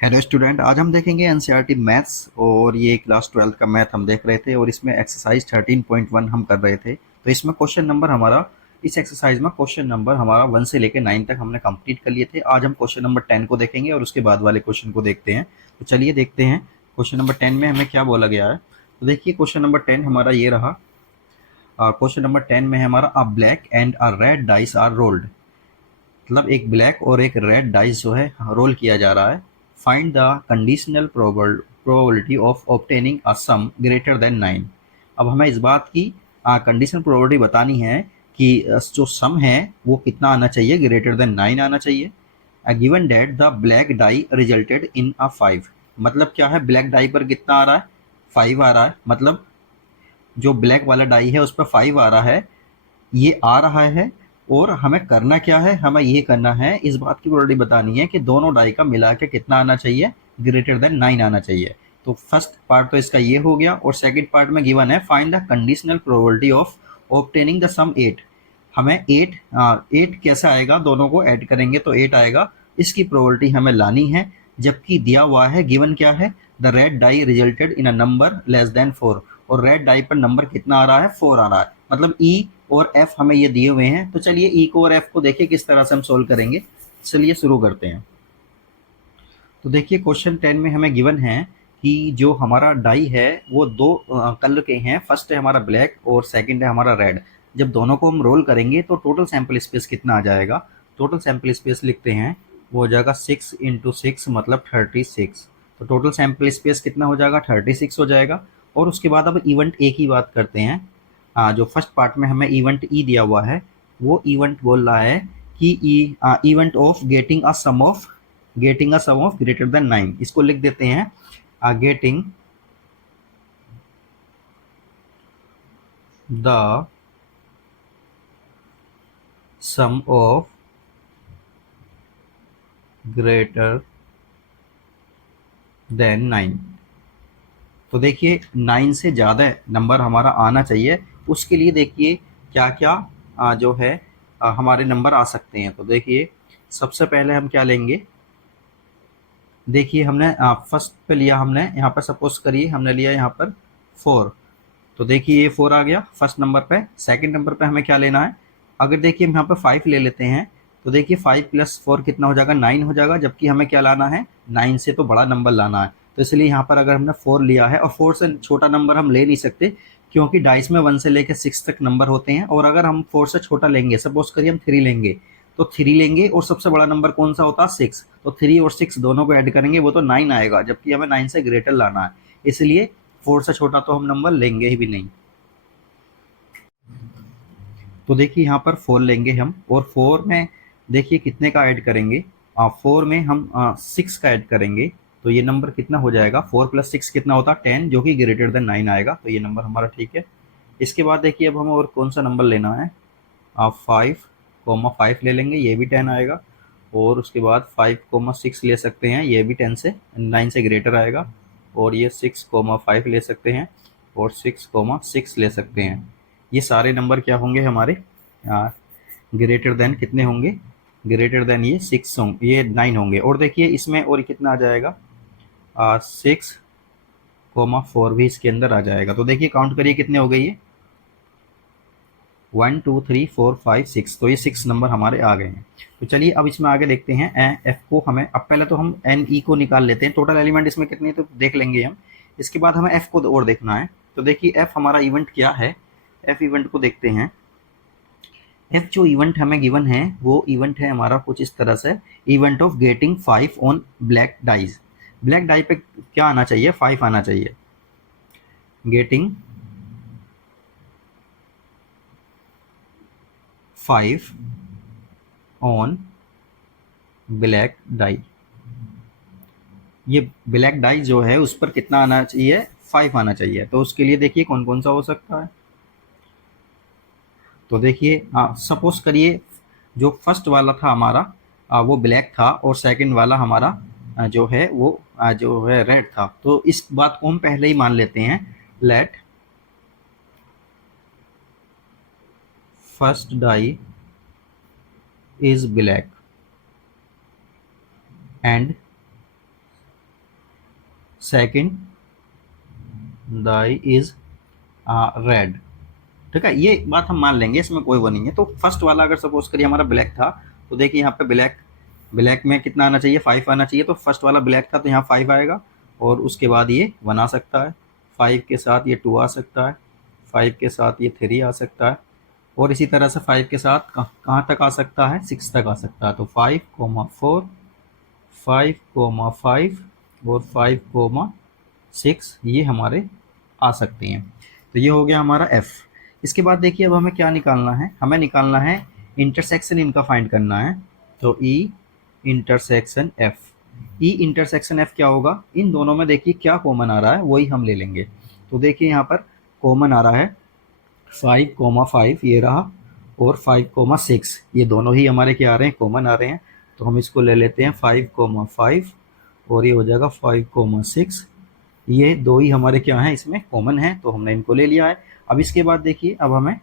Hello student, आज हम देखेंगे एनसीईआरटी मैथ्स और ये क्लास 12 का मैथ हम देख रहे थे और इसमें एक्सरसाइज 13.1 हम कर रहे थे। तो इसमें क्वेश्चन नंबर हमारा इस एक्सरसाइज में क्वेश्चन नंबर हमारा 1 से लेकर 9 तक हमने कंप्लीट कर लिए थे। आज हम क्वेश्चन नंबर 10 को देखेंगे और उसके बाद वाले क्वेश्चन को देखते हैं। तो चलिए देखते हैं क्वेश्चन नंबर 10 में हमें क्या बोला गया है। तो देखिए क्वेश्चन नंबर 10 हमारा ये रहा। क्वेश्चन नंबर 10 में है हमारा a black and a red dice are rolled. मतलब एक ब्लैक और एक रेड डाइस जो है रोल किया जा रहा है। Find the conditional probability of obtaining a some greater than 9। अब हमें इस बात की कंडीशनल प्रोबेबिलिटी बतानी है कि जो सम है वो कितना आना चाहिए, ग्रेटर देन 9 आना चाहिए। Given that the black die resulted in a 5। मतलब क्या है, ब्लैक डाई पर कितना आ रहा है, 5 आ रहा है। मतलब जो ब्लैक वाला डाई है उस पर 5 आ रहा है, ये आ रहा है। और हमें करना क्या है, हमें ये करना है, इस बात की प्रोबेबिलिटी बतानी है कि दोनों डाई का मिला के कितना आना चाहिए, ग्रेटर देन 9 आना चाहिए। तो फर्स्ट पार्ट तो इसका ये हो गया और सेकंड पार्ट में गिवन है find the conditional probability of obtaining the sum 8। हमें 8 कैसे आएगा, दोनों को ऐड करेंगे तो 8 आएगा। इसकी प्रोबेबिलिटी हमें लानी है, जबकि दिया हुआ है, गिवन क्या है, the red die resulted in a number less than 4। और रेड डाई पर नंबर कितना आ रहा है, 4 आ रहा है। मतलब ई और एफ हमें ये दिए हुए हैं। तो चलिए ई को और एफ को देखिए किस तरह से हम सोल्व करेंगे। चलिए शुरू करते हैं। तो देखिए क्वेश्चन 10 में हमें गिवन है कि जो हमारा डाई है वो दो कलर के हैं। फर्स्ट है हमारा ब्लैक और सेकंड है हमारा रेड। जब दोनों को हम रोल करेंगे तो टोटल सैंपल स्पेस कितना आ जाएगा। टोटल सैंपल स्पेस लिखते हैं, वो हो जाएगा 6 × 6 मतलब 36। तो टोटल सैंपल स्पेस कितना हो जाएगा, 36 हो जाएगा। और उसके बाद अब इवेंट ए की बात करते हैं। जो फर्स्ट पार्ट में हमें इवेंट ई दिया हुआ है, वो इवेंट बोल रहा है कि event of getting a sum of greater than 9। इसको लिख देते हैं, getting the sum of greater than 9। तो देखिए 9 से ज़्यादा नंबर हमारा आना चाहिए। उसके लिए देखिए क्या क्या जो है हमारे नंबर आ सकते हैं। तो देखिए सबसे पहले हम क्या लेंगे। देखिए हमने फर्स्ट पे लिया, हमने यहाँ पर सपोज करिए हमने लिया यहाँ पर 4। तो देखिए ये 4 आ गया फर्स्ट नंबर पे। सेकंड नंबर पे हमें क्या लेना है, अगर देखिए हम यहाँ पर 5 ले लेते हैं तो देखिए 5 + 4 कितना हो जाएगा, 9 हो जाएगा। जबकि हमें क्या लाना है, 9 से तो बड़ा नंबर लाना है। तो इसलिए यहाँ पर अगर हमने 4 लिया है, और 4 से छोटा नंबर हम ले नहीं सकते क्योंकि डाइस में 1 से लेकर 6 तक नंबर होते हैं। और अगर हम 4 से छोटा लेंगे, सपोज करिए हम 3 लेंगे, तो 3 लेंगे और सबसे बड़ा नंबर कौन सा होता है, 6। तो 3 और 6 दोनों को ऐड करेंगे वो तो 9 आएगा, जबकि हमें 9 से ग्रेटर लाना है। इसलिए 4 से छोटा तो हम नंबर लेंगे ही भी नहीं। तो देखिए यहाँ पर 4 लेंगे हम, और 4 में देखिए कितने का ऐड करेंगे, 4 में हम 6 का ऐड करेंगे। तो ये नंबर कितना हो जाएगा, 4 + 6 कितना होता है, 10, जो कि ग्रेटर देन 9 आएगा। तो ये नंबर हमारा ठीक है। इसके बाद देखिए अब हमें और कौन सा नंबर लेना है, आप 5, 5 ले लेंगे, ये भी 10 आएगा। और उसके बाद 5, 6 ले सकते हैं, ये भी 10 से 9 से ग्रेटर आएगा। और ये 6, 5 ले सकते हैं और 6, 6 ले सकते हैं। ये सारे नंबर क्या होंगे हमारे, ग्रेटर देन कितने होंगे, ग्रेटर देन ये 6 होंगे, ये 9 होंगे। और देखिए इसमें और कितना आ जाएगा, 6, 4 भी इसके अंदर आ जाएगा। तो देखिए काउंट करिए कितने हो गए ये, 1, 2, 3, 4, 5, 6। तो ये 6 नंबर हमारे आ गए हैं। तो चलिए अब इसमें आगे देखते हैं। एफ को हमें, अब पहले तो हम एन ई को निकाल लेते हैं, टोटल एलिमेंट इसमें कितने हैं तो देख लेंगे हम। इसके बाद हमें एफ को और देखना है। तो देखिए एफ हमारा इवेंट क्या है, एफ इवेंट को देखते हैं। एफ जो इवेंट हमें गिवन है वो इवेंट है हमारा कुछ इस तरह से, event of getting 5 on black dies. Black die पे क्या आना चाहिए, 5 आना चाहिए। Getting 5 on black die. ये ब्लैक डाई जो है उस पर कितना आना चाहिए, 5 आना चाहिए। तो उसके लिए देखिए कौन कौन सा हो सकता है। तो देखिए सपोज करिए जो फर्स्ट वाला था हमारा, वो ब्लैक था, और सेकंड वाला हमारा जो है वो जो है रेड था। तो इस बात को हम पहले ही मान लेते हैं, let first die is black and second die is red. ठीक है, ये बात हम मान लेंगे, इसमें कोई वो नहीं है। तो फर्स्ट वाला अगर सपोज करिए हमारा ब्लैक था, तो देखिए यहाँ पे ब्लैक, ब्लैक में कितना आना चाहिए, 5 आना चाहिए। तो फर्स्ट वाला ब्लैक था तो यहाँ 5 आएगा, और उसके बाद ये 1 आ सकता है, 5 के साथ ये 2 आ सकता है, 5 के साथ ये 3 आ सकता है, और इसी तरह से 5 के साथ कहाँ तक आ सकता है, 6 तक आ सकता है। तो 5,4, 5,5 और 5,6 ये हमारे आ सकती हैं। तो ये हो गया हमारा एफ। इसके बाद देखिए अब हमें क्या निकालना है, हमें निकालना है इंटरसेक्शन इनका फाइंड करना है। तो ई intersection F, E intersection F क्या होगा, इन दोनों में देखिए क्या कॉमन आ रहा है वही हम ले लेंगे। तो देखिए यहाँ पर कॉमन आ रहा है 5,5 ये रहा, और 5,6 ये दोनों ही हमारे क्या आ रहे हैं, कॉमन आ रहे हैं। तो हम इसको ले लेते हैं 5,5, और ये हो जाएगा 5,6। ये दो ही हमारे क्या हैं, इसमें कॉमन है, तो हमने इनको ले लिया है। अब इसके बाद देखिए अब हमें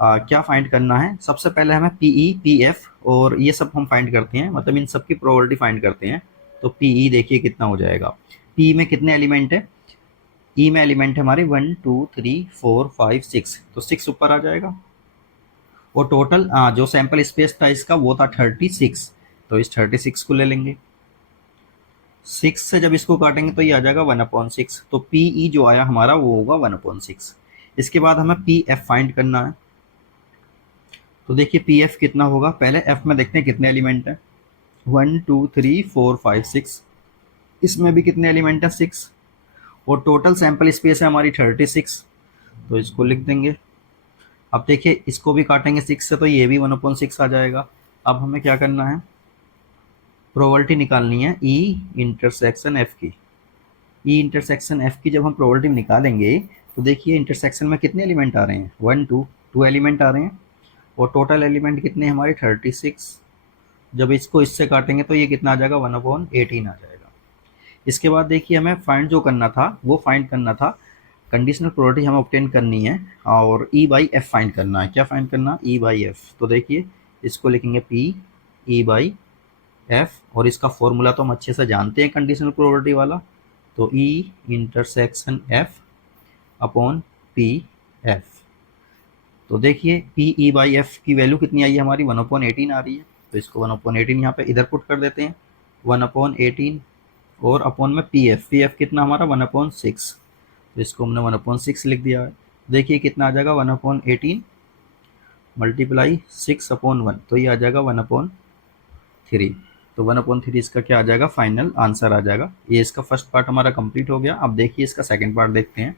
क्या फाइंड करना है। सबसे पहले हमें पीई पीएफ और ये सब हम फाइंड करते हैं, मतलब इन सब की प्रोबेबिलिटी फाइंड करते हैं। तो पीई देखिए कितना हो जाएगा, पी में कितने एलिमेंट है, ई में एलिमेंट है हमारे 1 2 3 4 5 6, तो 6 ऊपर आ जाएगा। और टोटल जो सैंपल स्पेस था इसका वो था 36, तो इस 36 को ले लेंगे। 6 से जब इसको काटेंगे तो ये आ जाएगा 1/6, तो पी ई जो आया हमारा वो होगा 1/6। इसके बाद हमें पी एफ फाइंड करना है। तो देखिए पी एफ कितना होगा, पहले एफ में देखते हैं कितने एलिमेंट हैं, 1 2 3 4 5 6, इसमें भी कितने एलिमेंट हैं, 6, और टोटल सैंपल स्पेस है हमारी 36, तो इसको लिख देंगे। अब देखिए इसको भी काटेंगे 6 से तो ये भी 1/6 आ जाएगा। अब हमें क्या करना है, प्रोबेबिलिटी निकालनी है ई इंटरसेक्शन एफ की। ई इंटरसेक्शन एफ की जब हम प्रोबेबिलिटी निकालेंगे तो देखिए इंटरसेक्शन में कितने एलिमेंट आ रहे हैं, 1 2 2 एलिमेंट आ रहे हैं, और टोटल एलिमेंट कितने हैं हमारे 36। जब इसको इससे काटेंगे तो ये कितना आ जाएगा, 1/18 आ जाएगा। इसके बाद देखिए हमें फाइंड जो करना था वो फाइंड करना था, कंडीशनल प्रोबेबिलिटी हमें ऑब्टेन करनी है, और ई बाई एफ फाइंड करना है। क्या फाइंड करना, ई बाई एफ। तो देखिए इसको लिखेंगे पी ई बाई एफ, और इसका फॉर्मूला तो हम अच्छे से जानते हैं कंडीशनल प्रोबेबिलिटी वाला। तो ई intersection F upon P F. तो देखिए पी ई बाई एफ की वैल्यू कितनी आई है हमारी, 1/18 आ रही है। तो इसको 1/18 यहाँ पे इधर पुट कर देते हैं, 1/18, और अपॉन में पी एफ कितना हमारा 1/6, तो इसको हमने 1/6 लिख दिया है। देखिए कितना आ जाएगा, 1/18 मल्टीप्लाई 6/1, तो ये आ जाएगा 1/3। तो 1/3 इसका क्या आ जाएगा, फाइनल आंसर आ जाएगा। ये इसका फर्स्ट पार्ट हमारा कंप्लीट हो गया। अब देखिए इसका सेकंड पार्ट देखते हैं।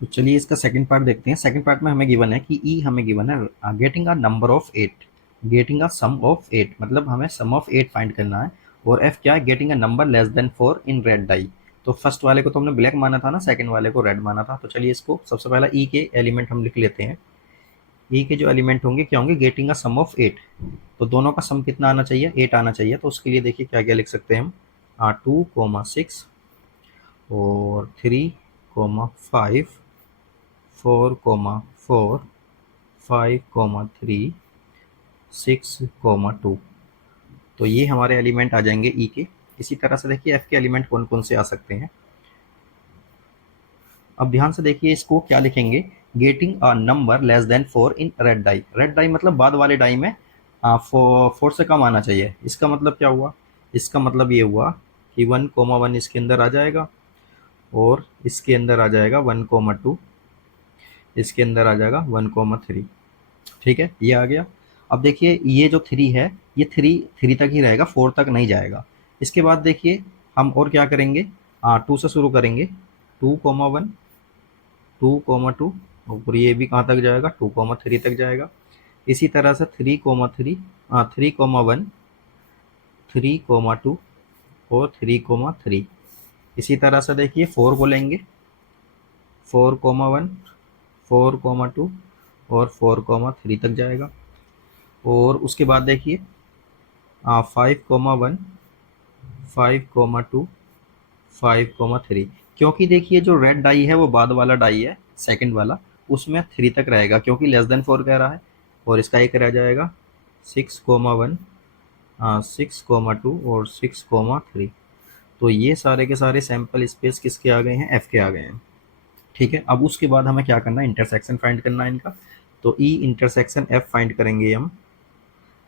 तो चलिए इसका सेकंड पार्ट देखते हैं। सेकंड पार्ट में हमें गिवन है कि ई हमें गिवन है getting a number of 8, getting a sum of 8, मतलब हमें सम ऑफ 8 फाइंड करना है। और एफ क्या है, getting a number less than 4 in red die. तो फर्स्ट वाले को तो हमने ब्लैक माना था ना, सेकंड वाले को रेड माना था। तो चलिए इसको सबसे पहला ई के एलिमेंट हम लिख लेते हैं। ई के जो एलिमेंट होंगे क्या होंगे, गेटिंग अ सम ऑफ 8। तो दोनों का सम कितना आना चाहिए, 8 आना चाहिए। तो उसके लिए देखिए क्या क्या लिख सकते हैं हम, 2,6 और 3,5, 4,4, 5,3, 6,2। तो ये हमारे एलिमेंट आ जाएंगे ई के। इसी तरह से देखिए एफ के एलिमेंट कौन कौन से आ सकते हैं। अब ध्यान से देखिए इसको क्या लिखेंगे, getting a number less than 4 in red die. Red die मतलब बाद वाले डाई में 4 से कम आना चाहिए। इसका मतलब क्या हुआ, इसका मतलब ये हुआ कि 1,1 इसके अंदर आ जाएगा, और इसके अंदर आ जाएगा 1,2, इसके अंदर आ जाएगा 1,3। ठीक है, ये आ गया। अब देखिए ये जो 3 है ये 3 तक ही रहेगा, 4 तक नहीं जाएगा। इसके बाद देखिए हम और क्या करेंगे, 2 से शुरू करेंगे, 2,1, 2,2, और ये भी कहाँ तक जाएगा, 2,3 तक जाएगा। इसी तरह से 3,3, 3,1, 3,2 और 3,3। इसी तरह से देखिए 4 को लेंगे, 4,1, 4,2 और 4,3 तक जाएगा। और उसके बाद देखिए 5,1, 5,2, 5,3। क्योंकि देखिए जो रेड डाई है वो बाद वाला डाई है, सेकंड वाला, उसमें 3 तक रहेगा क्योंकि लेस देन 4 कह रहा है। और इसका एक रह जाएगा 6,1, 6,2 और 6,3। तो ये सारे के सारे सैंपल स्पेस किसके आ गए हैं, एफ के आ गए हैं। ठीक है, अब उसके बाद हमें क्या करना है, इंटरसेक्शन फाइंड करना है इनका। तो ई इंटरसेक्शन एफ फाइंड करेंगे हम।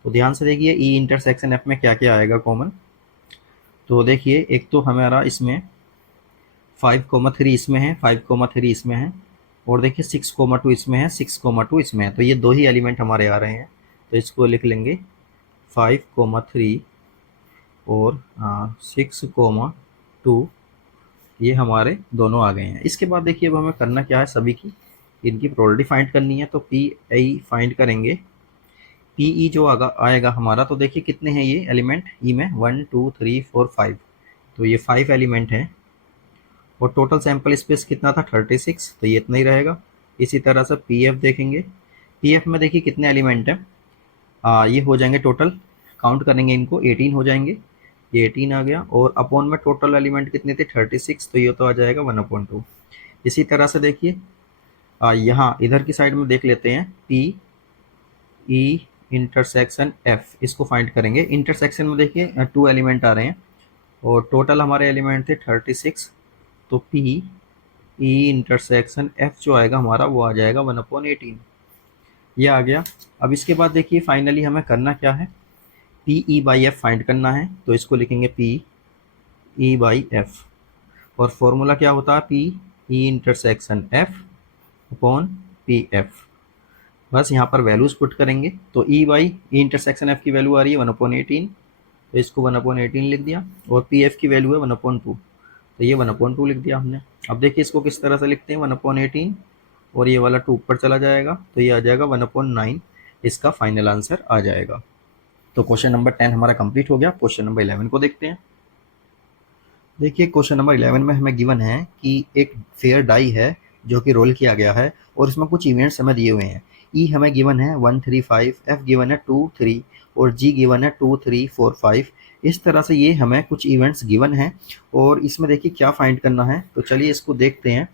तो ध्यान से देखिए ई इंटरसेक्शन एफ में क्या क्या आएगा कॉमन। तो देखिए एक तो हमारा इसमें 5,3 इसमें है, 5,3 इसमें है, और देखिए 6,2 इसमें है, 6,2 इसमें है। तो ये दो ही एलिमेंट हमारे आ रहे हैं, तो इसको लिख लेंगे 5,3 और 6,2, ये हमारे दोनों आ गए हैं। इसके बाद देखिए अब हमें करना क्या है, सभी की इनकी प्रोबेबिलिटी फाइंड करनी है। तो पी आई फाइंड करेंगे। पी ई जो आएगा हमारा, तो देखिए कितने हैं ये एलिमेंट ई में, 1 2 3 4 5, तो ये 5 एलिमेंट हैं। और टोटल सैंपल स्पेस कितना था, 36, तो ये इतना ही रहेगा। इसी तरह से पी एफ देखेंगे। पी एफ में देखिए कितने एलिमेंट हैं, ये हो जाएंगे टोटल, काउंट करेंगे इनको 18 हो जाएंगे, ये 18 आ गया। और अपॉन में टोटल एलिमेंट कितने थे, 36, तो ये तो आ जाएगा 1/2। इसी तरह से देखिए यहाँ इधर की साइड में देख लेते हैं, पी ई इंटरसेक्शन एफ, इसको फाइंड करेंगे। इंटरसेक्शन में देखिए 2 एलिमेंट आ रहे हैं और टोटल हमारे एलिमेंट थे 36, तो पी ई इंटरसेक्शन एफ जो आएगा हमारा वो आ जाएगा 1/18, ये आ गया। अब इसके बाद देखिए फाइनली हमें करना क्या है, P E by F find करना है। तो इसको लिखेंगे पी ई बाई एफ, और फॉर्मूला क्या होता है, P E intersection F upon P F. बस यहाँ पर वैल्यूज पुट करेंगे। तो ई बाई ई इंटरसेक्शन एफ की वैल्यू आ रही है 1/18, तो इसको 1/18 लिख दिया। और पी एफ की वैल्यू है 1/2, तो ये 1/2 लिख दिया हमने। अब देखिए इसको किस तरह से लिखते हैं, 1/18 और ये वाला 2 ऊपर चला जाएगा, तो ये आ जाएगा 1/9, इसका फाइनल आंसर आ जाएगा। तो क्वेश्चन नंबर 10 हमारा कंप्लीट हो गया। क्वेश्चन नंबर 11 को देखते हैं। देखिए क्वेश्चन नंबर 11 में हमें गिवन है कि एक फेयर डाई है जो कि रोल किया गया है और इसमें कुछ इवेंट्स हमें दिए हुए हैं। ई हमें गिवन है 1 3 5, एफ गिवन है 2 3 और जी गिवन है 2 3 4 5। इस तरह से ये हमें कुछ इवेंट्स गिवन हैं और इसमें देखिए क्या फाइंड करना है। तो चलिए इसको देखते हैं।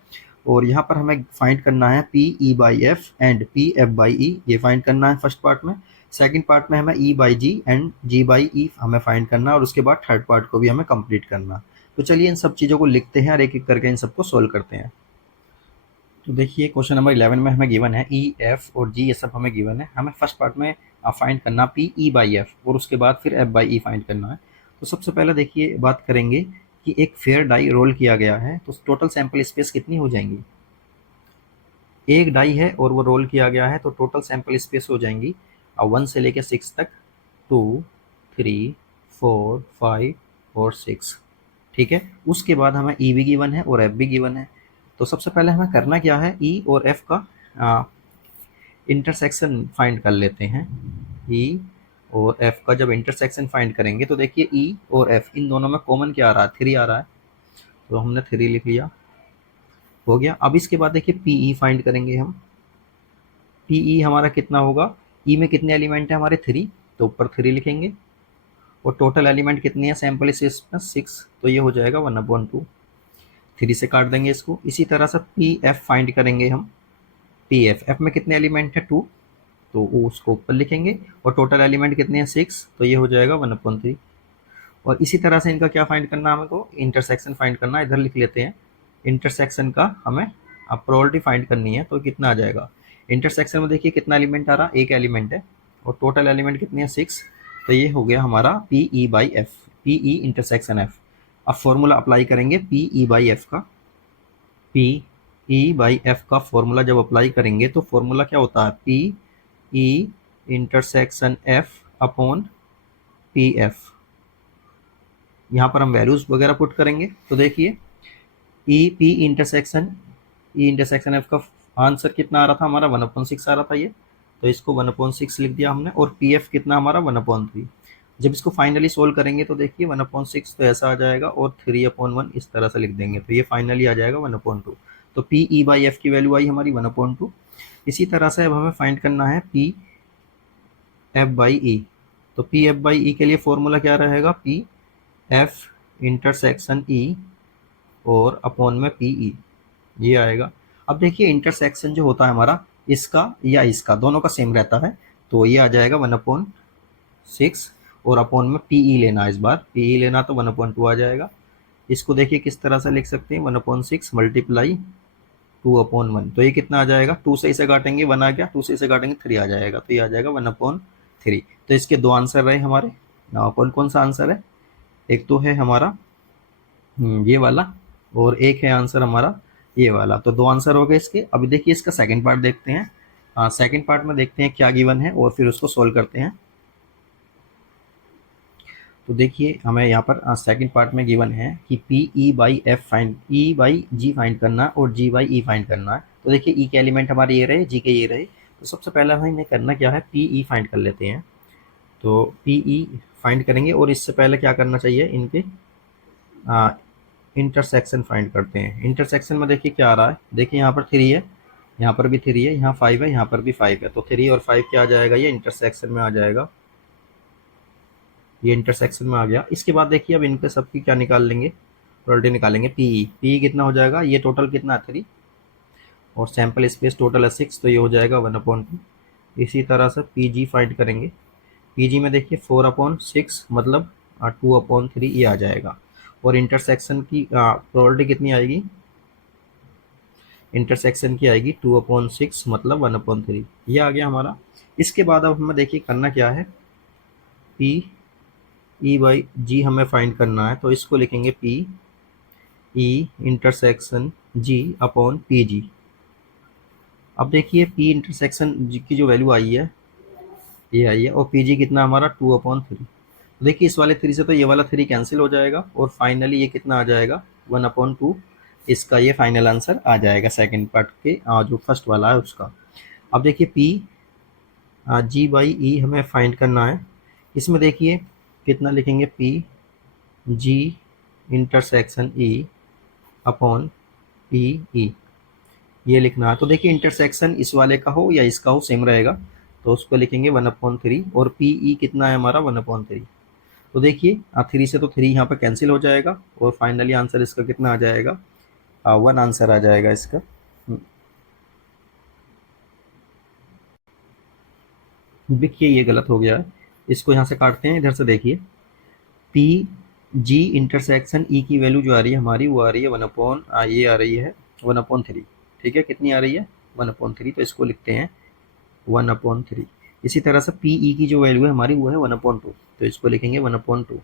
और यहाँ पर हमें फाइंड करना है P E by F and P F by E, ये फाइंड करना है फर्स्ट पार्ट में। सेकंड पार्ट में हमें E by G and G by E हमें फाइंड करना है, और उसके बाद थर्ड पार्ट को भी हमें कंप्लीट करना। तो चलिए इन सब चीज़ों को लिखते हैं और एक एक करके इन सबको सोल्व करते हैं। तो देखिए क्वेश्चन नंबर 11 में हमें गिवन है ई एफ और जी, ये सब हमें गिवन है। हमें फर्स्ट पार्ट में फाइंड करना पी ई बाई एफ और उसके बाद फिर एफ बाई ई फाइंड करना है। तो सबसे पहले देखिए बात करेंगे कि एक फेयर डाई रोल किया गया है, तो टोटल सैंपल स्पेस कितनी हो जाएंगी। एक डाई है और वो रोल किया गया है, तो टोटल सैंपल स्पेस हो जाएंगी 1 से लेकर 6 तक, 2 3 4 5 और 6। ठीक है, उसके बाद हमें ई भी गिवन है और एफ भी गिवन है। तो सबसे पहले हमें करना क्या है, ई और एफ का इंटरसेक्शन फाइंड कर लेते हैं। ई और एफ का जब इंटरसेक्शन फाइंड करेंगे तो देखिए ई और एफ इन दोनों में कॉमन क्या आ रहा है, 3 आ रहा है, तो हमने 3 लिख लिया, हो गया। अब इसके बाद देखिए पी ई फाइंड करेंगे हम। पी ई हमारा कितना होगा, ई में कितने एलिमेंट है हमारे 3, तो ऊपर 3 लिखेंगे। और टोटल एलिमेंट कितने हैं सैंपल स्पेस में 6, तो ये हो जाएगा 1/2, 3 से काट देंगे इसको। इसी तरह से पी एफ फाइंड करेंगे हम। पी एफ, एफ में कितने एलिमेंट है 2, तो वो उसको ऊपर लिखेंगे। और टोटल एलिमेंट कितने हैं 6, तो ये हो जाएगा 1/3। और इसी तरह से इनका क्या फाइंड करना है हमको, इंटरसेक्शन फाइंड करना है। इधर लिख लेते हैं, इंटरसेक्शन का हमें अब प्रोबेबिलिटी फाइंड करनी है। तो कितना आ जाएगा, इंटरसेक्शन में देखिए कितना एलिमेंट आ रहा है, एक एलिमेंट है, और टोटल एलिमेंट कितने हैं 6, तो ये हो गया हमारा P E by F, P E intersection F. अब फॉर्मूला अप्लाई करेंगे पी ई बाई एफ का। पी ई बाई एफ का फॉर्मूला जब अप्लाई करेंगे तो फॉर्मूला क्या होता है, P E intersection F upon P F. यहाँ पर हम वैल्यूज वगैरह पुट करेंगे। तो देखिए ई इंटरसेक्शन एफ का आंसर कितना आ रहा था हमारा, 1/6 आ रहा था ये, तो इसको 1/6 लिख दिया हमने। और पी एफ कितना हमारा 1/3। जब इसको फाइनली सोल्व करेंगे तो देखिए 1/6 तो ऐसा आ जाएगा और 3/1 इस तरह से लिख देंगे, तो ये फाइनली आ जाएगा 1/2। तो पी ई बाई एफ की वैल्यू आई हमारी 1/2। इसी तरह से अब हमें फाइंड करना है पी एफ बाई ई। तो पी एफ बाई ई के लिए फॉर्मूला क्या रहेगा, पी एफ इंटरसेक्शन ई और अपॉन में पी ई, ये आएगा। अब देखिए इंटरसेक्शन जो होता है हमारा, इसका या इसका दोनों का सेम रहता है, तो ये आ जाएगा 1/6 और अपॉन में पी ई लेना, इस बार पी ई लेना तो 1/2 आ जाएगा। इसको देखिए किस तरह से लिख सकते हैं, 1/6 मल्टीप्लाई 2/1। तो ये कितना आ जाएगा, 2 से इसे काटेंगे 1 आ गया, 2 से इसे काटेंगे 3 आ जाएगा, तो ये आ जाएगा 1/3। तो इसके दो आंसर रहे हमारे। ना कौन कौन सा आंसर है, एक तो है हमारा ये वाला, और एक है आंसर हमारा ये वाला। तो दो आंसर हो गए इसके। अभी देखिए इसका सेकंड पार्ट देखते हैं। सेकंड पार्ट में देखते हैं क्या गिवन है और फिर उसको सोल्व करते हैं। तो देखिए हमें यहाँ पर सेकंड पार्ट में गिवन है कि P E by F find, E by G find करना है और जी बाई ई फाइंड करना है। तो देखिए ई के एलिमेंट हमारे ये रहे, जी के ये रहे। तो सबसे पहले हमें करना क्या है, पी ई फाइंड कर लेते हैं। तो पी ई फाइंड करेंगे और इससे पहले क्या करना चाहिए, इनके इंटरसेक्शन फाइंड करते हैं। इंटरसेक्शन में देखिए क्या आ रहा है, देखिए यहाँ पर 3 है, यहाँ पर भी 3 है, यहाँ 5 है, यहाँ पर भी 5 है। तो 3 और 5 क्या आ जाएगा, ये इंटरसेक्शन में आ जाएगा, ये इंटरसेक्शन में आ गया। इसके बाद देखिए अब इनके सबकी क्या निकाल लेंगे, प्रोबेबिलिटी निकालेंगे। पी पी कितना हो जाएगा, ये टोटल कितना है 3 और सैंपल स्पेस टोटल है 6, तो ये हो जाएगा 1/2। इसी तरह से पी जी फाइंड करेंगे। पी जी में देखिए 4/6 मतलब 2/3 ये आ जाएगा। और इंटरसेक्शन की प्रोबेबिलिटी कितनी आएगी, इंटरसेक्शन की आएगी 2/6 मतलब 1/3, ये आ गया हमारा। इसके बाद अब हमें देखिए करना क्या है, पी ई बाई जी हमें फाइंड करना है। तो इसको लिखेंगे पी ई इंटरसेक्शन जी अपॉन पी जी। अब देखिए पी इंटरसेक्शन जी की जो वैल्यू आई है ये आई है, और पी जी कितना हमारा 2/3। तो देखिए इस वाले 3 से तो ये वाला 3 कैंसिल हो जाएगा और फाइनली ये कितना आ जाएगा 1/2। इसका ये फाइनल आंसर आ जाएगा सेकंड पार्ट के जो फर्स्ट वाला है उसका। अब देखिए पी जी बाई ई हमें फाइंड करना है। इसमें देखिए कितना लिखेंगे, P G intersection E upon P E, ये लिखना है। तो देखिए इंटरसेक्शन इस वाले का हो या इसका हो सेम रहेगा, तो उसको लिखेंगे 1/3 और पी ई कितना है हमारा 1/3। तो देखिए 3 से तो 3 यहाँ पर कैंसिल हो जाएगा और फाइनली आंसर इसका कितना आ जाएगा, 1 आंसर आ जाएगा इसका। देखिए ये गलत हो गया है, इसको यहाँ से काटते हैं, इधर से देखिए पी जी इंटरसेक्शन ई की वैल्यू जो आ रही है हमारी वो आ रही है 1/, ये आ रही है 1/3। ठीक है, कितनी आ रही है 1/3, तो इसको लिखते हैं 1/3। इसी तरह से पी ई की जो वैल्यू है हमारी वो है 1/2, तो इसको लिखेंगे 1/2।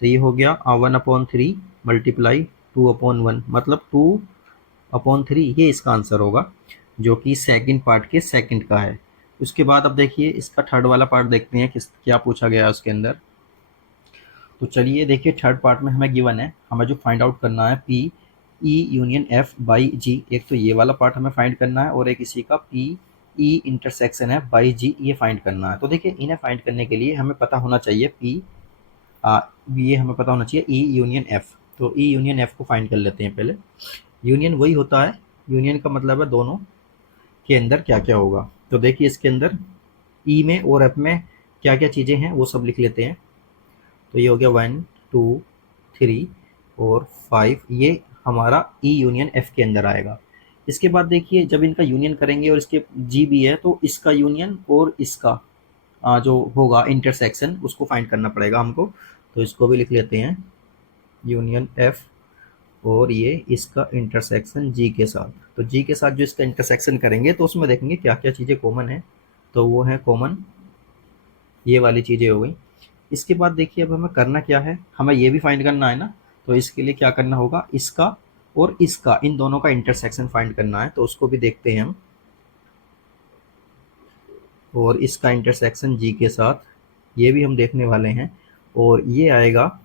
तो ये हो गया 1/3 मल्टीप्लाई 2/1 मतलब 2/3, ये इसका आंसर होगा जो कि सेकंड पार्ट के सेकंड का है। उसके बाद अब देखिए इसका थर्ड वाला पार्ट देखते हैं किस क्या पूछा गया है उसके अंदर। तो चलिए देखिए थर्ड पार्ट में हमें गिवन है, हमें जो फाइंड आउट करना है P E union F by G. एक तो ये वाला पार्ट हमें फाइंड करना है और एक इसी का पी ई इंटरसेक्शन है बाई जी, ये फाइंड करना है। तो देखिए इन्हें फाइंड करने के लिए हमें पता होना चाहिए ये हमें पता होना चाहिए ई यूनियन एफ। तो ई यूनियन एफ को फाइंड कर लेते हैं पहले। यूनियन वही होता है, यूनियन का मतलब है दोनों के अंदर क्या क्या होगा। तो देखिए इसके अंदर ई में और एफ में क्या क्या चीज़ें हैं वो सब लिख लेते हैं। तो ये हो गया 1 2 3 और 5, ये हमारा ई यूनियन एफ के अंदर आएगा। इसके बाद देखिए जब इनका यूनियन करेंगे और इसके जी भी है, तो इसका यूनियन और इसका जो होगा इंटरसेक्शन उसको फाइंड करना पड़ेगा हमको। तो इसको भी लिख लेते हैं यूनियन एफ और ये इसका इंटरसेक्शन जी के साथ। तो जी के साथ जो इसका इंटरसेक्शन करेंगे तो उसमें देखेंगे क्या क्या चीज़ें कॉमन है। तो वो है कॉमन ये वाली चीज़ें हो गई। इसके बाद देखिए अब हमें करना क्या है, हमें ये भी फाइंड करना है ना। तो इसके लिए क्या करना होगा, इसका और इसका इन दोनों का इंटरसेक्शन फाइंड करना है। तो उसको भी देखते हैं हम, और इसका इंटरसेक्शन जी के साथ ये भी हम देखने वाले हैं। और ये आएगा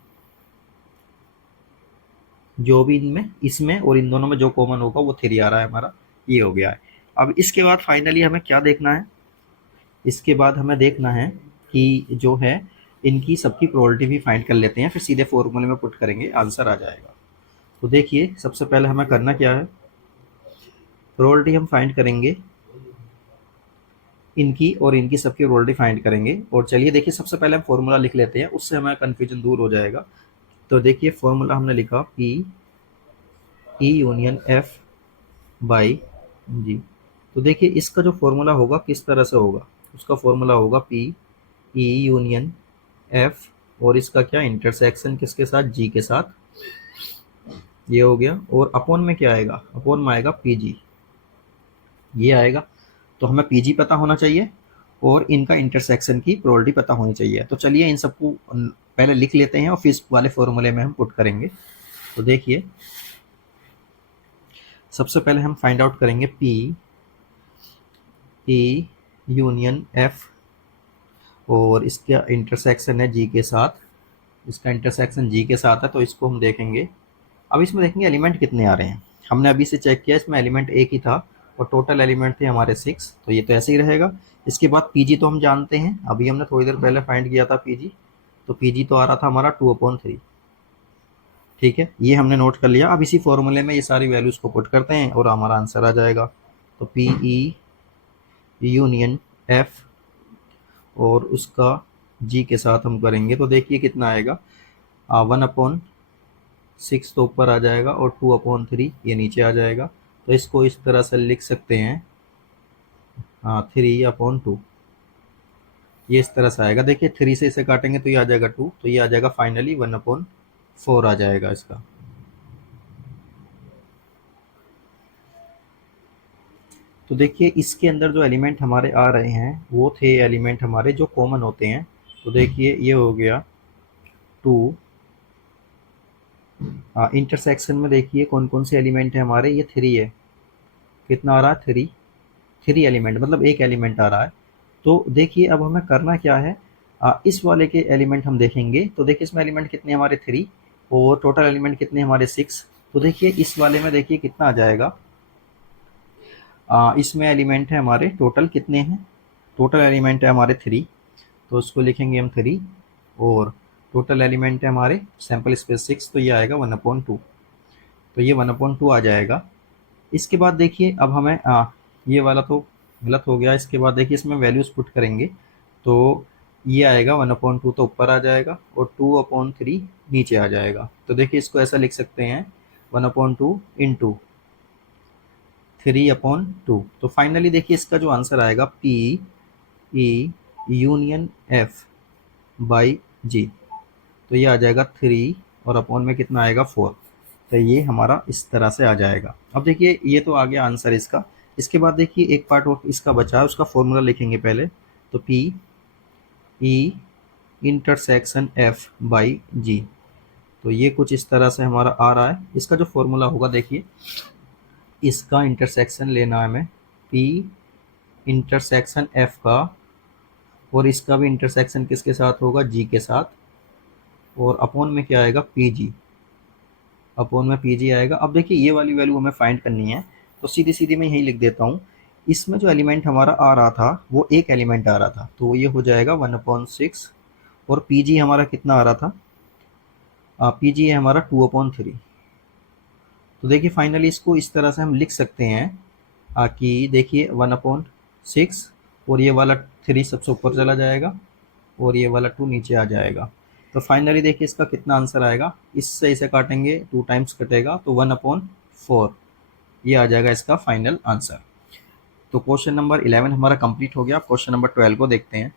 जो भी इनमें इसमें और इन दोनों में जो कॉमन होगा वो 3 आ रहा है हमारा, ये हो गया है। अब इसके बाद फाइनली हमें क्या देखना है, इसके बाद हमें देखना है कि जो है इनकी सबकी प्रोबेबिलिटी भी फाइंड कर लेते हैं, फिर सीधे फॉर्मूले में पुट करेंगे आंसर आ जाएगा। तो देखिए सबसे पहले हमें करना क्या है, प्रोबेबिलिटी हम फाइंड करेंगे इनकी और इनकी सबकी प्रोबेबिलिटी फाइंड करेंगे। और चलिए देखिए सबसे पहले हम फॉर्मूला लिख लेते हैं, उससे हमारा कन्फ्यूजन दूर हो जाएगा। तो देखिए फॉर्मूला हमने लिखा P E union F by G. तो देखिए इसका जो फॉर्मूला होगा किस तरह से होगा, उसका फॉर्मूला होगा पी ई यूनियन एफ और इसका क्या इंटरसेक्शन किसके साथ, जी के साथ। ये हो गया, और अपॉन में क्या आएगा, अपॉन में आएगा पीजी, ये आएगा। तो हमें पीजी पता होना चाहिए और इनका इंटरसेक्शन की प्रोबेबिलिटी पता होनी चाहिए। तो चलिए इन सबको पहले लिख लेते हैं और फिर इस वाले फॉर्मूले में हम पुट करेंगे। तो देखिए सबसे पहले हम फाइंड आउट करेंगे पी ई यूनियन एफ, और इसका इंटरसेक्शन है जी के साथ, इसका इंटरसेक्शन जी के साथ है, तो इसको हम देखेंगे। अब इसमें देखेंगे एलिमेंट कितने आ रहे हैं। हमने अभी से चेक किया, इसमें एलिमेंट एक ही था और टोटल एलिमेंट थे हमारे 6, तो ये तो ऐसे ही रहेगा। इसके बाद पीजी तो हम जानते हैं, अभी हमने थोड़ी देर पहले फाइंड किया था पीजी, तो पीजी तो आ रहा था हमारा 2/3। ठीक है, ये हमने नोट कर लिया। अब इसी फॉर्मूले में ये सारी वैल्यूज को पुट करते हैं और हमारा आंसर आ जाएगा। तो पी ई यूनियन एफ और उसका जी के साथ हम करेंगे, तो देखिए कितना आएगा, 1/6 तो ऊपर आ जाएगा और 2/3 ये नीचे आ जाएगा। तो इसको इस तरह से लिख सकते हैं, 3/2, ये इस तरह से आएगा। देखिए 3 से इसे काटेंगे तो ये आ जाएगा 2, तो ये आ जाएगा फाइनली 1/4 आ जाएगा इसका। तो देखिए इसके अंदर जो एलिमेंट हमारे आ रहे हैं वो थे एलिमेंट हमारे जो कॉमन होते हैं। तो देखिए ये हो गया 2, इंटरसेक्शन में देखिए कौन कौन से एलिमेंट है हमारे, ये 3 है। कितना आ रहा है, 3, 3 एलिमेंट, मतलब एक एलिमेंट आ रहा है। तो देखिए अब हमें करना क्या है, इस वाले के एलिमेंट हम देखेंगे। तो देखिए इसमें एलिमेंट कितने हमारे 3 और टोटल एलिमेंट कितने हमारे 6। तो देखिए इस वाले में देखिए कितना आ जाएगा, इसमें एलिमेंट है हमारे टोटल कितने हैं, टोटल एलिमेंट है हमारे 3, तो उसको लिखेंगे हम 3, और टोटल एलिमेंट है हमारे सैम्पल स्पेस 6, तो ये आएगा 1/2, तो ये 1/2 आ जाएगा। इसके बाद देखिए अब हमें ये वाला तो गलत हो गया। इसके बाद देखिए इसमें वैल्यूज पुट करेंगे, तो ये आएगा 1/2 तो ऊपर आ जाएगा और 2/3 नीचे आ जाएगा। तो देखिए इसको ऐसा लिख सकते हैं, 1/2 इंटू 3/2। तो फाइनली देखिए इसका जो आंसर आएगा P E union F by G, तो ये आ जाएगा 3 और अपॉन में कितना आएगा 4। तो ये हमारा इस तरह से आ जाएगा। अब देखिए ये तो आ गया आंसर इसका। इसके बाद देखिए एक पार्ट और इसका बचा है, उसका फॉर्मूला लिखेंगे पहले। तो P E intersection F by G, तो ये कुछ इस तरह से हमारा आ रहा है। इसका जो फॉर्मूला होगा देखिए, इसका इंटरसेक्शन लेना है हमें, पी इंटरसेक्शन एफ का, और इसका भी इंटरसेक्शन किसके साथ होगा, जी के साथ, और अपॉन में क्या आएगा, पी जी, अपॉन में पीजी आएगा। अब देखिए ये वाली वैल्यू हमें फाइंड करनी है, तो सीधी सीधी मैं यही लिख देता हूँ। इसमें जो एलिमेंट हमारा आ रहा था वो एक एलिमेंट आ रहा था, तो ये हो जाएगा 1/6, और पीजी हमारा कितना आ रहा था, पीजी है हमारा 2/3। तो देखिए फाइनली इसको इस तरह से हम लिख सकते हैं, कि देखिए 1/6 और ये वाला 3 सबसे ऊपर चला जाएगा और ये वाला 2 नीचे आ जाएगा। तो फाइनली देखिए इसका कितना आंसर आएगा, इससे इसे काटेंगे 2 टाइम्स कटेगा तो 1/4, ये आ जाएगा इसका फाइनल आंसर। तो क्वेश्चन नंबर 11 हमारा कंप्लीट हो गया। क्वेश्चन नंबर 12 को देखते हैं।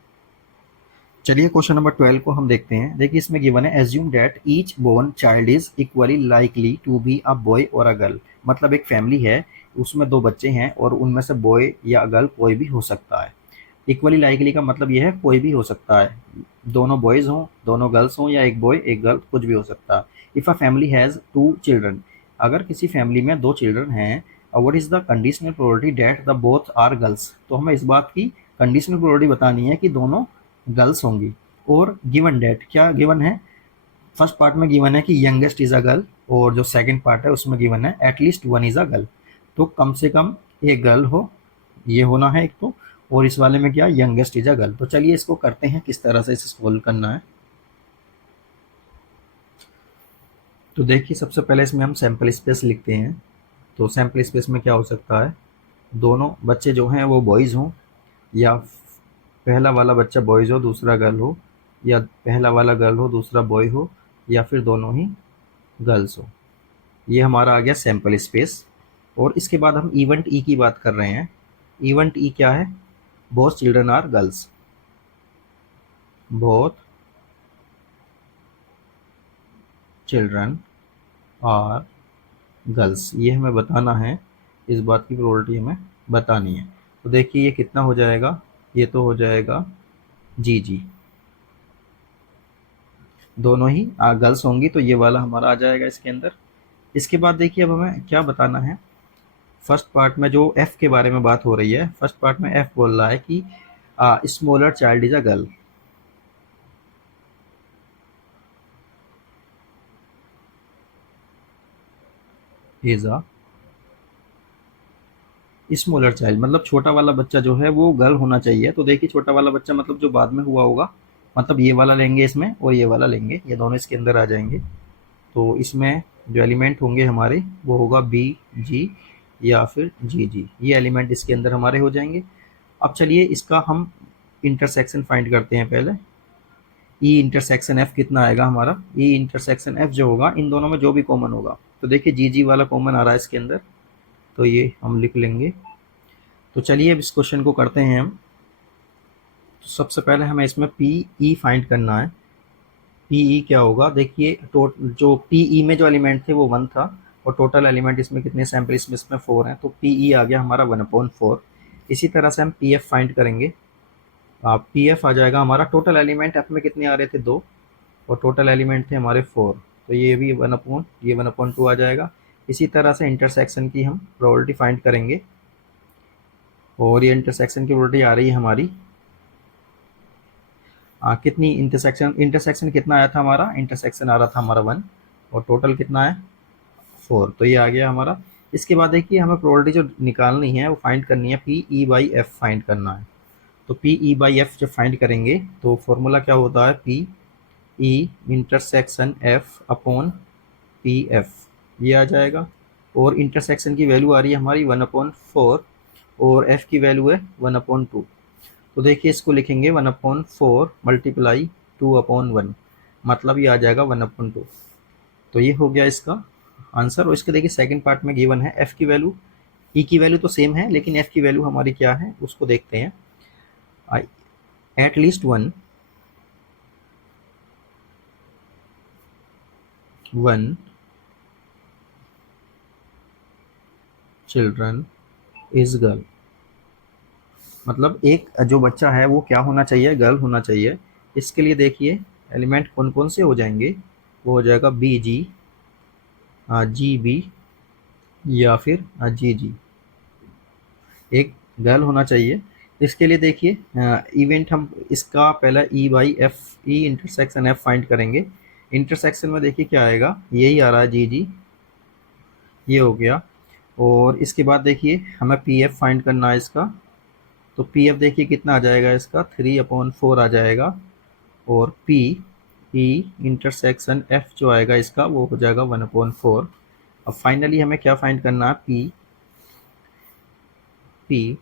चलिए क्वेश्चन नंबर 12 को हम देखते हैं। देखिए इसमें गिवन है, assume that each born child is equally likely to be a boy और अ गर्ल। मतलब एक फैमिली है, उसमें दो बच्चे हैं और उनमें से बॉय या गर्ल कोई भी हो सकता है। इक्वली लाइकली का मतलब यह है कोई भी हो सकता है, दोनों बॉयज हों, दोनों गर्ल्स हों, या एक बॉय एक गर्ल, कुछ भी हो सकता है। If a family has 2 children, अगर किसी फैमिली में 2 चिल्ड्रन हैं, what is the conditional probability that the both are girls. तो हमें इस बात की कंडीशनल प्रोबेबिलिटी बतानी है कि दोनों गर्ल्स होंगी। और गिवन डेट, क्या गिवन है, फर्स्ट पार्ट में गिवन है कि यंगेस्ट इज अ गर्ल, और जो सेकंड पार्ट है उसमें गिवन है at least one is a girl. तो कम से कम एक गर्ल हो, ये होना है एक तो, और इस वाले में क्या, यंगेस्ट इज अ गर्ल। तो चलिए इसको करते हैं किस तरह से इसे सोल्व करना है। तो देखिए सबसे पहले इसमें हम सैम्पल स्पेस लिखते हैं। तो सैम्पल स्पेस में क्या हो सकता है, दोनों बच्चे जो हैं वो बॉयज़ हों, या पहला वाला बच्चा बॉयज़ हो दूसरा गर्ल हो, या पहला वाला गर्ल हो दूसरा बॉय हो, या फिर दोनों ही गर्ल्स हो। ये हमारा आ गया सैम्पल स्पेस। और इसके बाद हम इवेंट ई की बात कर रहे हैं। इवेंट ई क्या है, both children are girls, both children are girls, ये हमें बताना है, इस बात की प्रोबेबिलिटी हमें बतानी है। तो देखिए ये कितना हो जाएगा, ये तो हो जाएगा जी जी, दोनों ही गर्ल्स होंगी तो ये वाला हमारा आ जाएगा इसके अंदर। इसके बाद देखिए अब हमें क्या बताना है। फर्स्ट पार्ट में जो एफ के बारे में बात हो रही है, फर्स्ट पार्ट में एफ बोल रहा है कि smaller child is a girl, is a smaller child, मतलब छोटा वाला बच्चा जो है वो गर्ल होना चाहिए। तो देखिए छोटा वाला बच्चा मतलब जो बाद में हुआ होगा, मतलब ये वाला लेंगे इसमें और ये वाला लेंगे, ये दोनों इसके अंदर आ जाएंगे। तो इसमें जो एलिमेंट होंगे हमारे वो होगा बी जी या फिर जी जी, ये एलिमेंट इसके अंदर हमारे हो जाएंगे। अब चलिए इसका हम इंटरसेक्शन फाइंड करते हैं पहले। ई इंटरसेक्शन एफ कितना आएगा हमारा, ई इंटरसेक्शन एफ जो होगा इन दोनों में जो भी कॉमन होगा, तो देखिए जी जी वाला कॉमन आ रहा है इसके अंदर, तो ये हम लिख लेंगे। तो चलिए अब इस क्वेश्चन को करते हैं हम। तो सबसे पहले हमें इसमें पी ई फाइंड करना है। पी ई क्या होगा, देखिए जो पी ई में जो एलिमेंट थे वो 1 था, और टोटल एलिमेंट इसमें कितने सैम्पल इसमें 4 हैं, तो पी ई आ गया हमारा 1/4। इसी तरह से हम पी एफ फाइंड करेंगे। पी एफ आ जाएगा हमारा, टोटल एलिमेंट एफ में कितने आ रहे थे 2, और टोटल एलिमेंट थे हमारे 4, तो ये भी 1/2 आ जाएगा। इसी तरह से इंटरसेक्शन की हम प्रोबेबिलिटी फाइंड करेंगे, और ये इंटरसेक्शन की प्रोबेबिलिटी आ रही है हमारी कितनी, इंटरसेक्शन इंटरसेक्शन कितना आया था हमारा, इंटरसेक्शन आ रहा था हमारा 1, और टोटल कितना है 4, तो ये आ गया हमारा। इसके बाद देखिए हमें प्रोबेबिलिटी जो निकालनी है वो फाइंड करनी है, P E by F find करना है। तो पी ई बाई एफ जब फाइंड करेंगे तो फॉर्मूला क्या होता है, P E intersection F upon P F, ये आ जाएगा। और इंटरसेक्शन की वैल्यू आ रही है हमारी 1/4, और एफ की वैल्यू है 1/2। तो देखिए इसको लिखेंगे 1/4 मल्टीप्लाई 2/1, मतलब ये आ जाएगा 1/2। तो ये हो गया इसका आंसर। और इसके देखिए सेकंड पार्ट में गिवन है एफ की वैल्यू, ई की वैल्यू तो सेम है लेकिन एफ की वैल्यू हमारी क्या है उसको देखते हैं। At least one children is girl, मतलब एक जो बच्चा है वो क्या होना चाहिए, गर्ल होना चाहिए। इसके लिए देखिए एलिमेंट कौन कौन से हो जाएंगे, वो हो जाएगा बी जी, जी बी या फिर जी जी, एक गर्ल होना चाहिए। इसके लिए देखिए इवेंट हम इसका पहला E by F, E intersection F find करेंगे। इंटरसेक्शन में देखिए क्या आएगा, यही आ रहा है जी जी, ये हो गया। और इसके बाद देखिए हमें पी एफ फाइंड करना है इसका। तो पी एफ देखिए कितना आ जाएगा इसका, 3/4 आ जाएगा। और पी ई इंटरसेक्शन एफ जो आएगा इसका वो हो जाएगा 1/4। अब फाइनली हमें क्या फाइंड करना है, पी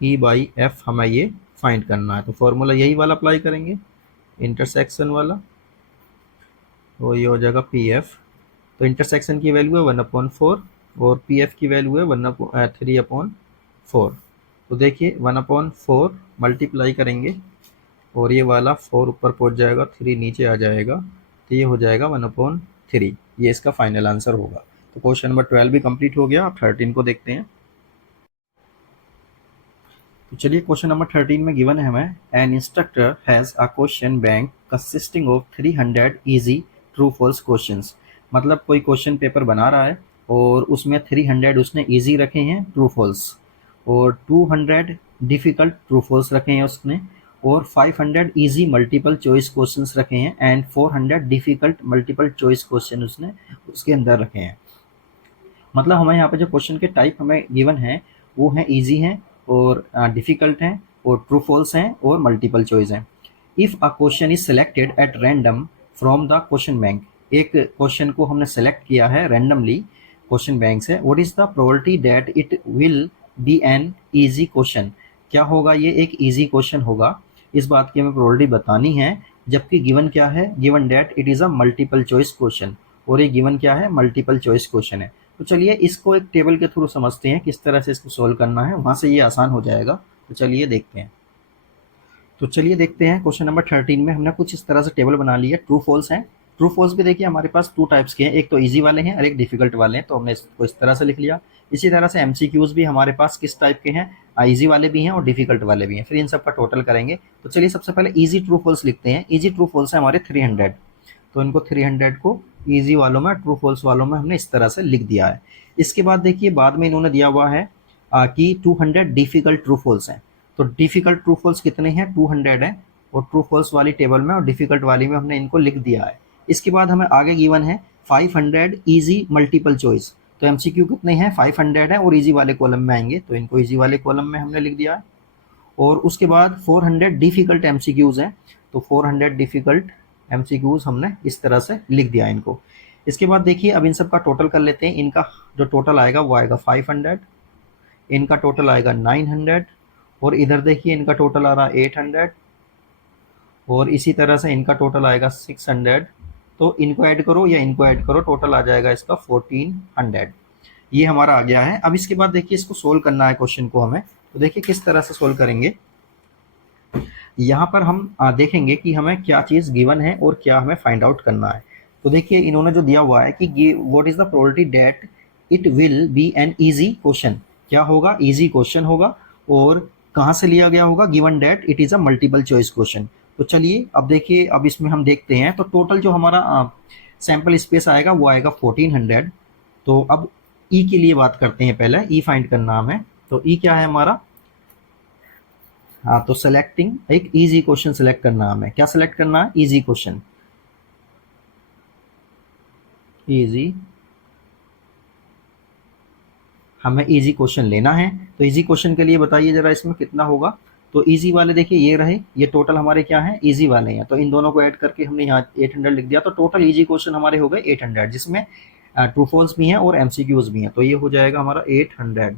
ई बाई एफ हमें ये फाइंड करना है। तो फॉर्मूला यही वाला अप्लाई करेंगे, इंटरसेक्शन वाला, तो ये हो जाएगा पी एफ। तो इंटरसेक्शन की वैल्यू है 1/4, और पी एफ की वैल्यू है 3/4। तो देखिए 1/4 मल्टीप्लाई करेंगे, और ये वाला 4 ऊपर पहुंच जाएगा, 3 नीचे आ जाएगा, तो ये हो जाएगा 1/3, ये इसका फाइनल आंसर होगा। तो क्वेश्चन नंबर 12 भी कंप्लीट हो गया। अब 13 को देखते हैं। तो चलिए क्वेश्चन नंबर 13 में गिवन है हमें, an instructor has a question bank consisting of 300 easy true false questions, मतलब कोई क्वेश्चन पेपर बना रहा है और उसमें 300 उसने इजी रखे हैं ट्रू फॉल्स, और 200 डिफ़िकल्ट ट्रू फॉल्स रखे हैं उसने, और 500 इजी मल्टीपल चॉइस क्वेश्चंस रखे हैं, and 400 difficult multiple choice question उसने उसके अंदर रखे हैं। मतलब हमें यहाँ पे जो क्वेश्चन के टाइप हमें गिवन है वो हैं इजी हैं, और डिफ़िकल्ट हैं, और ट्रू फॉल्स हैं, और मल्टीपल चॉइस हैं। If a question is selected at random from the question bank, एक क्वेश्चन को हमने सेलेक्ट किया है रैंडमली क्वेश्चन बैंक से, what is the probability that it will be an easy question, क्या होगा ये एक ईजी क्वेश्चन होगा, इस बात की हमें प्रोबेबिलिटी बतानी है। जबकि गिवन क्या है, given that it is a multiple choice question, और ये गिवन क्या है, मल्टीपल चॉइस क्वेश्चन है। तो चलिए इसको एक टेबल के थ्रू समझते हैं किस तरह से इसको सोल्व करना है, वहाँ से ये आसान हो जाएगा। तो चलिए देखते हैं। तो चलिए देखते हैं क्वेश्चन नंबर 13 में हमने कुछ इस तरह से टेबल बना लिया, ट्रू फॉल्स हैं, ट्रू फॉल्स भी देखिए हमारे पास टू टाइप्स के हैं, एक तो इजी वाले हैं और एक डिफिकल्ट वाले हैं, तो हमने इसको इस तरह से लिख लिया। इसी तरह से एमसीक्यूज भी हमारे पास किस टाइप के हैं, इजी वाले भी हैं और डिफिकल्ट वाले भी हैं। फिर इन सब का टोटल करेंगे। तो चलिए सबसे पहले इजी ट्रू फॉल्स लिखते हैं। इजी ट्रू फॉल्स है हमारे 300, तो इनको 300 को इजी वालों में, ट्रू फॉल्स वालों में हमने इस तरह से लिख दिया है। इसके बाद देखिए बाद में इन्होंने दिया हुआ है कि 200 डिफिकल्ट ट्रू फॉल्स हैं। तो डिफिकल्ट ट्रू फॉल्स कितने हैं, 200 है, और ट्रू फॉल्स वाली टेबल में और डिफिकल्ट वाली में हमने इनको लिख दिया है। इसके बाद हमें आगे गिवन है 500 इजी मल्टीपल चॉइस। तो एमसीक्यू कितने हैं, 500 है और इजी वाले कॉलम में आएंगे, तो इनको इजी वाले कॉलम में हमने लिख दिया है। और उसके बाद 400 डिफिकल्ट एमसीक्यूज हैं, तो 400 डिफिकल्ट एमसीक्यूज हमने इस तरह से लिख दिया इनको। इसके बाद देखिए अब इन सब का टोटल कर लेते हैं। इनका जो टोटल आएगा वो आएगा 500, इनका टोटल आएगा 900, और इधर देखिए इनका टोटल आ रहा है 800, और इसी तरह से इनका टोटल आएगा 600। तो इनको ऐड करो या इनको ऐड करो, टोटल आ जाएगा इसका 1400। ये हमारा आ गया है। अब इसके बाद देखिए इसको सोल्व करना है क्वेश्चन को हमें। तो देखिए किस तरह से सोल्व करेंगे। यहाँ पर हम देखेंगे कि हमें क्या चीज़ गिवन है और क्या हमें फाइंड आउट करना है। तो देखिए इन्होंने जो दिया हुआ है कि what is the probability that it will be an easy question, क्या होगा, इजी क्वेश्चन होगा, और कहाँ से लिया गया होगा, given that it is a multiple choice question. तो चलिए अब देखिए, अब इसमें हम देखते हैं। तो टोटल जो हमारा सैम्पल स्पेस आएगा वो आएगा 1400। तो अब ई के लिए बात करते हैं, पहले ई फाइंड करना हमें। तो ई क्या है हमारा, हाँ, तो सेलेक्टिंग एक इजी क्वेश्चन सेलेक्ट करना हमें, क्या सेलेक्ट करना है, इजी क्वेश्चन, इजी, हमें इजी क्वेश्चन लेना है। तो इजी क्वेश्चन के लिए बताइए जरा इसमें कितना होगा। तो इजी वाले देखिए ये रहे, ये टोटल हमारे क्या है, इजी वाले हैं, तो इन दोनों को ऐड करके हमने यहाँ 800 लिख दिया। तो टोटल इजी क्वेश्चन हमारे हो गए 800, जिसमें ट्रू फॉल्स भी हैं और एमसीक्यूज भी हैं, तो ये हो जाएगा हमारा 800।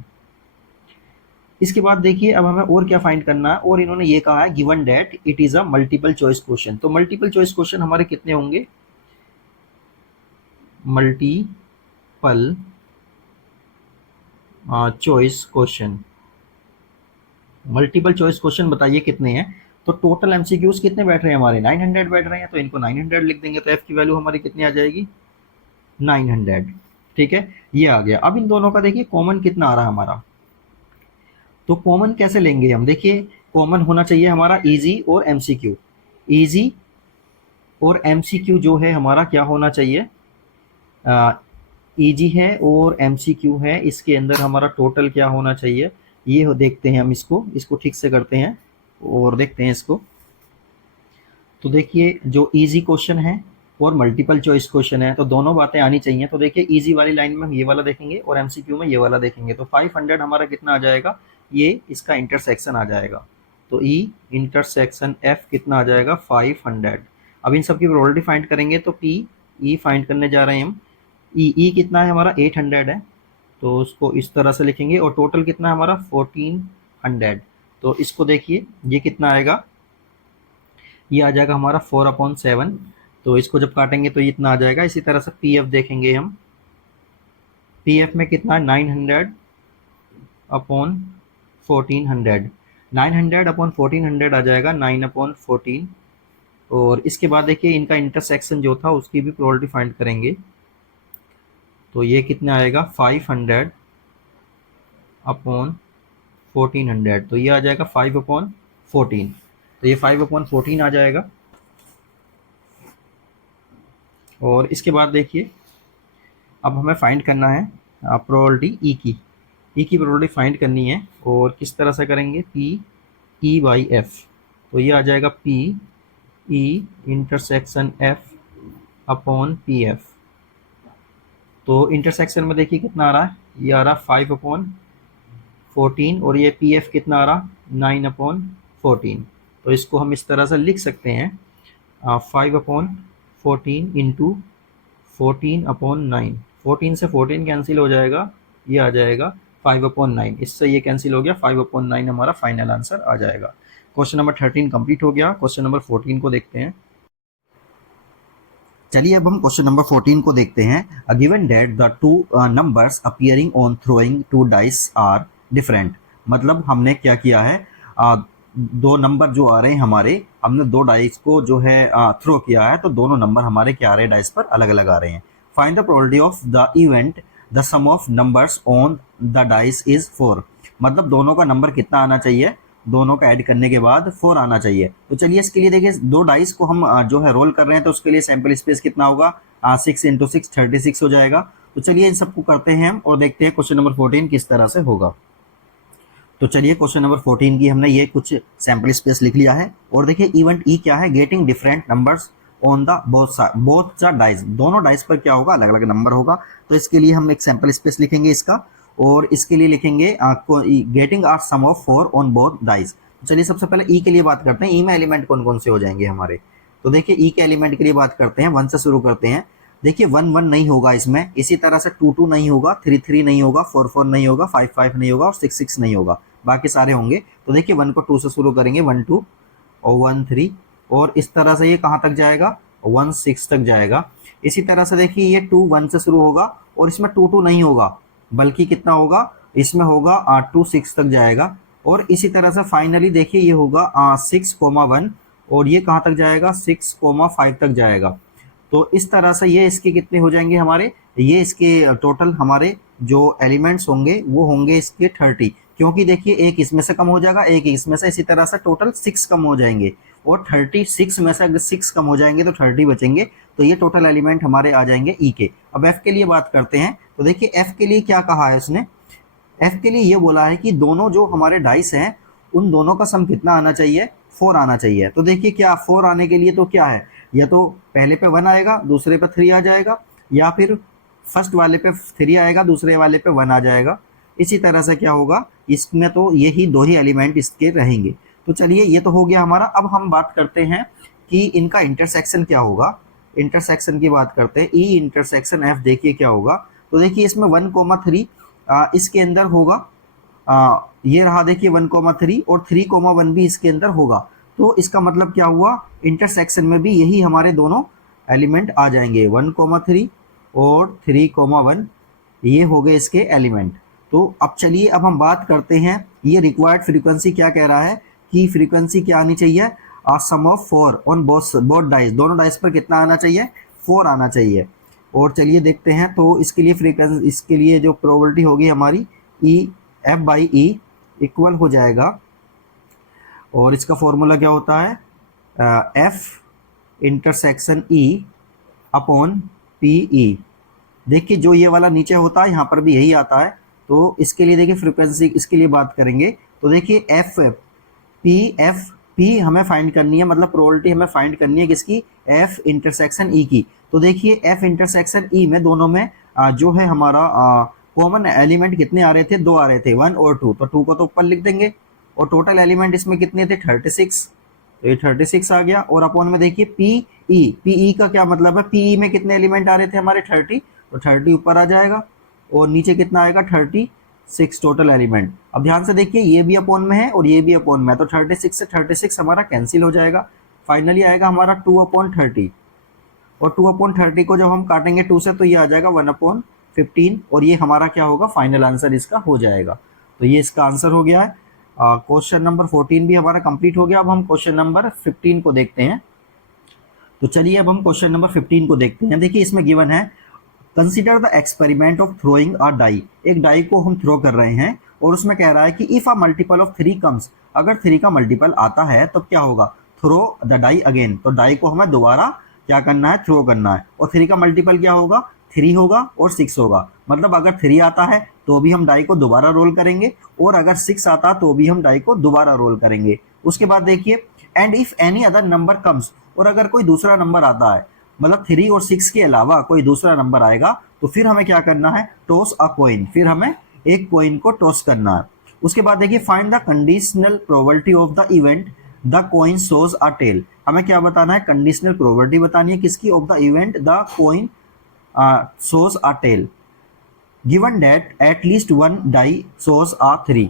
इसके बाद देखिए अब हमें और क्या फाइंड करना है, और इन्होंने ये कहा है given that it is a multiple choice question. तो मल्टीपल चॉइस क्वेश्चन हमारे कितने होंगे, multiple choice question, multiple choice question बताइए कितने हैं। तो टोटल एमसीक्यूज कितने बैठ रहे हैं हमारे, 900 बैठ रहे हैं, तो इनको 900 लिख देंगे। तो एफ की वैल्यू हमारी कितनी आ जाएगी, 900। ठीक है, ये आ गया। अब इन दोनों का देखिए कॉमन कितना आ रहा है हमारा। तो कॉमन कैसे लेंगे हम, देखिए कॉमन होना चाहिए हमारा इजी और एमसीक्यू। इजी और एमसीक्यू जो है हमारा क्या होना चाहिए, इजी है और एमसीक्यू है, इसके अंदर हमारा टोटल क्या होना चाहिए, ये देखते हैं हम। इसको ठीक से करते हैं और देखते हैं इसको। तो देखिए जो इजी क्वेश्चन है और मल्टीपल चॉइस क्वेश्चन है, तो दोनों बातें आनी चाहिए। तो देखिए इजी वाली लाइन में हम ये वाला देखेंगे और एमसीक्यू में ये वाला देखेंगे। तो 500 हमारा कितना आ जाएगा, ये इसका इंटरसेक्शन आ जाएगा। तो ई इंटरसेक्शन एफ कितना आ जाएगा, 500। अब इन सब की प्रोबेबिलिटी फाइंड करेंगे, तो पी ई फाइंड करने जा रहे हैं हम। ई कितना है हमारा, 800 है, तो उसको इस तरह से लिखेंगे। और टोटल कितना है हमारा, 1400। तो इसको देखिए ये कितना आएगा, ये आ जाएगा हमारा 4/7। तो इसको जब काटेंगे तो ये इतना आ जाएगा। इसी तरह से पी एफ देखेंगे हम, पी एफ में कितना है, 900/1400, 900/1400 आ जाएगा, 9/14। और इसके बाद देखिए इनका इंटरसेक्शन जो था उसकी भी प्रोबेबिलिटी फाइंड करेंगे। तो ये कितना आएगा, 500/1400, तो ये आ जाएगा 5/14। तो ये 5/14 आ जाएगा। और इसके बाद देखिए अब हमें फाइंड करना है प्रोबेबिलिटी ई की प्रोबेबिलिटी फाइंड करनी है। और किस तरह से करेंगे, पी ई बाई एफ। तो ये आ जाएगा P E intersection F upon P F. तो इंटरसेक्शन में देखिए कितना आ रहा है, ये आ रहा 5/14, और ये पी एफ कितना आ रहा, 9/14। तो इसको हम इस तरह से लिख सकते हैं, 5/14 इंटू 14/9। 14 से 14 कैंसिल हो जाएगा, ये आ जाएगा 5/9। इससे ये कैंसिल हो गया, 5/9 हमारा फाइनल आंसर आ जाएगा। क्वेश्चन नंबर 13 कंप्लीट हो गया। क्वेश्चन नंबर 14 को देखते हैं। चलिए अब हम क्वेश्चन नंबर 14 को देखते हैं। Given that the two numbers appearing on throwing two dice are different. मतलब हमने क्या किया है, दो नंबर जो आ रहे हैं हमारे, हमने दो डाइस को जो है थ्रो किया है, तो दोनों नंबर हमारे क्या आ रहे हैं डाइस पर, अलग अलग आ रहे हैं। Find the probability of the event the sum of numbers on the dice is 4। मतलब दोनों का नंबर कितना आना चाहिए, दोनों का ऐड करने के बाद 4 आना चाहिए। तो चलिए इसके लिए देखिए दो डाइस को हम जो है रोल कर रहे हैं, तो उसके लिए सैंपल स्पेस कितना होगा, 6 इंटू 6 36 हो जाएगा। तो चलिए इन सबको करते हैं हम और देखते हैं क्वेश्चन नंबर 14 किस तरह से होगा। तो चलिए क्वेश्चन नंबर 14 की हमने ये कुछ सैंपल स्पेस लिख लिया है। और देखिए इवेंट ई क्या है, getting different numbers on the both the dice, दोनों डाइस पर क्या होगा, अलग अलग नंबर होगा। तो इसके लिए हम एक सैंपल स्पेस लिखेंगे इसका, और इसके लिए लिखेंगे getting a sum of 4 on both dice. चलिए सबसे पहले ई के लिए बात करते हैं, ई में एलिमेंट कौन कौन से हो जाएंगे हमारे। तो देखिए ई के एलिमेंट के लिए बात करते हैं, 1 से शुरू करते हैं। देखिए 1 1 नहीं होगा इसमें, इसी तरह से 2 2 नहीं होगा, 3 3 नहीं होगा, 4 4 नहीं होगा, 5 5 नहीं होगा और 6 6 नहीं होगा, बाकी सारे होंगे। तो देखिए 1 को 2 से शुरू करेंगे, 1 2 और 1 3, और इस तरह से ये कहाँ तक जाएगा, 1 6 तक जाएगा। इसी तरह से देखिए ये 2 1 से शुरू होगा और इसमें 2 2 नहीं होगा, बल्कि कितना होगा, इसमें होगा 2 6 तक जाएगा। और इसी तरह से फाइनली देखिए ये होगा 6 1 और ये कहाँ तक जाएगा, 6 5 तक जाएगा। तो इस तरह से ये इसके कितने हो जाएंगे हमारे, ये इसके टोटल हमारे जो एलिमेंट्स होंगे वो होंगे इसके 30, क्योंकि देखिए एक इसमें से कम हो जाएगा, एक इसमें से, इसी तरह से टोटल 6 कम हो जाएंगे। और 36 में से अगर 6 कम हो जाएंगे तो 30 बचेंगे। तो ये टोटल एलिमेंट हमारे आ जाएंगे ई के। अब एफ के लिए बात करते हैं। तो देखिए एफ के लिए क्या कहा है उसने, एफ के लिए ये बोला है कि दोनों जो हमारे डाइस हैं उन दोनों का सम कितना आना चाहिए, 4 आना चाहिए। तो देखिए क्या 4 आने के लिए तो क्या है, या तो पहले पे 1 आएगा, दूसरे पे 3 आ जाएगा, या फिर फर्स्ट वाले पे 3 आएगा, दूसरे वाले पे 1 आ जाएगा। इसी तरह से क्या होगा, इसमें तो यही दो ही एलिमेंट इसके रहेंगे। तो चलिए ये तो हो गया हमारा। अब हम बात करते हैं कि इनका इंटरसेक्शन क्या होगा। इंटरसेक्शन की बात करते हैं, ई इंटरसेक्शन एफ देखिए क्या होगा। तो देखिए इसमें 1 3 इसके अंदर होगा, ये रहा देखिए 1 3 और 3 1 भी इसके अंदर होगा। तो इसका मतलब क्या हुआ, इंटरसेक्शन में भी यही हमारे दोनों एलिमेंट आ जाएंगे, 1 3 और 3 1 ये हो गए इसके एलिमेंट। तो अब चलिए अब हम बात करते हैं, ये रिक्वायर्ड फ्रीक्वेंसी क्या कह रहा है कि फ्रीक्वेंसी क्या आनी चाहिए, सम ऑफ 4 ऑन बोथ डाइस, दोनों डाइस पर कितना आना चाहिए, 4 आना चाहिए। और चलिए देखते हैं। तो इसके लिए फ्रीक्वेंसी, इसके लिए जो प्रोबेबिलिटी होगी हमारी E F by E equal हो जाएगा, और इसका फॉर्मूला क्या होता है, F intersection E upon P E. देखिए जो ये वाला नीचे होता है यहाँ पर भी यही आता है। तो इसके लिए देखिए फ्रीक्वेंसी, इसके लिए बात करेंगे। तो देखिए एफ पी हमें फाइंड करनी है, मतलब प्रोबेबिलिटी हमें फाइंड करनी है किसकी, एफ इंटरसेक्शन ई की। तो देखिए एफ इंटरसेक्शन ई में दोनों में जो है हमारा कॉमन एलिमेंट कितने आ रहे थे, 2 आ रहे थे, 1 और 2। तो 2 को तो ऊपर लिख देंगे, और टोटल एलिमेंट इसमें कितने थे, 36। तो ये 36 आ गया। और अपॉन में देखिए पीई का क्या मतलब है, पीई में कितने एलिमेंट आ रहे थे हमारे, 30। तो 30 ऊपर आ जाएगा, और नीचे कितना आएगा, 36 टोटल एलिमेंट। अब ध्यान से देखिए ये भी अपॉन में है और ये भी अपॉन में है, तो 36 से 36 हमारा कैंसिल हो जाएगा। फाइनली आएगा हमारा 2/30, और 2/30 को जब हम काटेंगे 2 से, तो ये आ जाएगा 1/15, और ये हमारा क्या होगा, फाइनल आंसर इसका हो जाएगा। तो ये इसका आंसर हो गया है। क्वेश्चन नंबर 14 भी हमारा कंप्लीट हो गया। अब हम क्वेश्चन नंबर 15 को देखते हैं। तो चलिए अब हम क्वेश्चन नंबर 15 को देखते हैं। देखिए इसमें गिवन है, consider the experiment of throwing a die. एक डाई को हम थ्रो कर रहे हैं, और उसमें कह रहा है कि if a multiple of 3 comes, अगर 3 का मल्टीपल आता है तो क्या होगा, थ्रो द डाई अगेन। तो डाई को हमें दोबारा क्या करना है, थ्रो करना है। और 3 का मल्टीपल क्या होगा, 3 होगा और 6 होगा। मतलब अगर 3 आता है तो भी हम डाई को दोबारा रोल करेंगे, और अगर 6 आता तो भी हम डाई को दोबारा रोल करेंगे। उसके बाद देखिए, and if any other number comes, और अगर कोई दूसरा नंबर आता है, मतलब 3 और 6 के अलावा कोई दूसरा नंबर आएगा, तो फिर हमें क्या करना है, टॉस अ कॉइन, फिर हमें एक कॉइन को टॉस करना है। उसके बाद देखिए, find the conditional probability of the event the coin shows a tail. हमें क्या बताना है, कंडीशनल प्रोबेबिलिटी बतानी है किसकी, of the event the coin shows a tail given that at least one die shows a 3।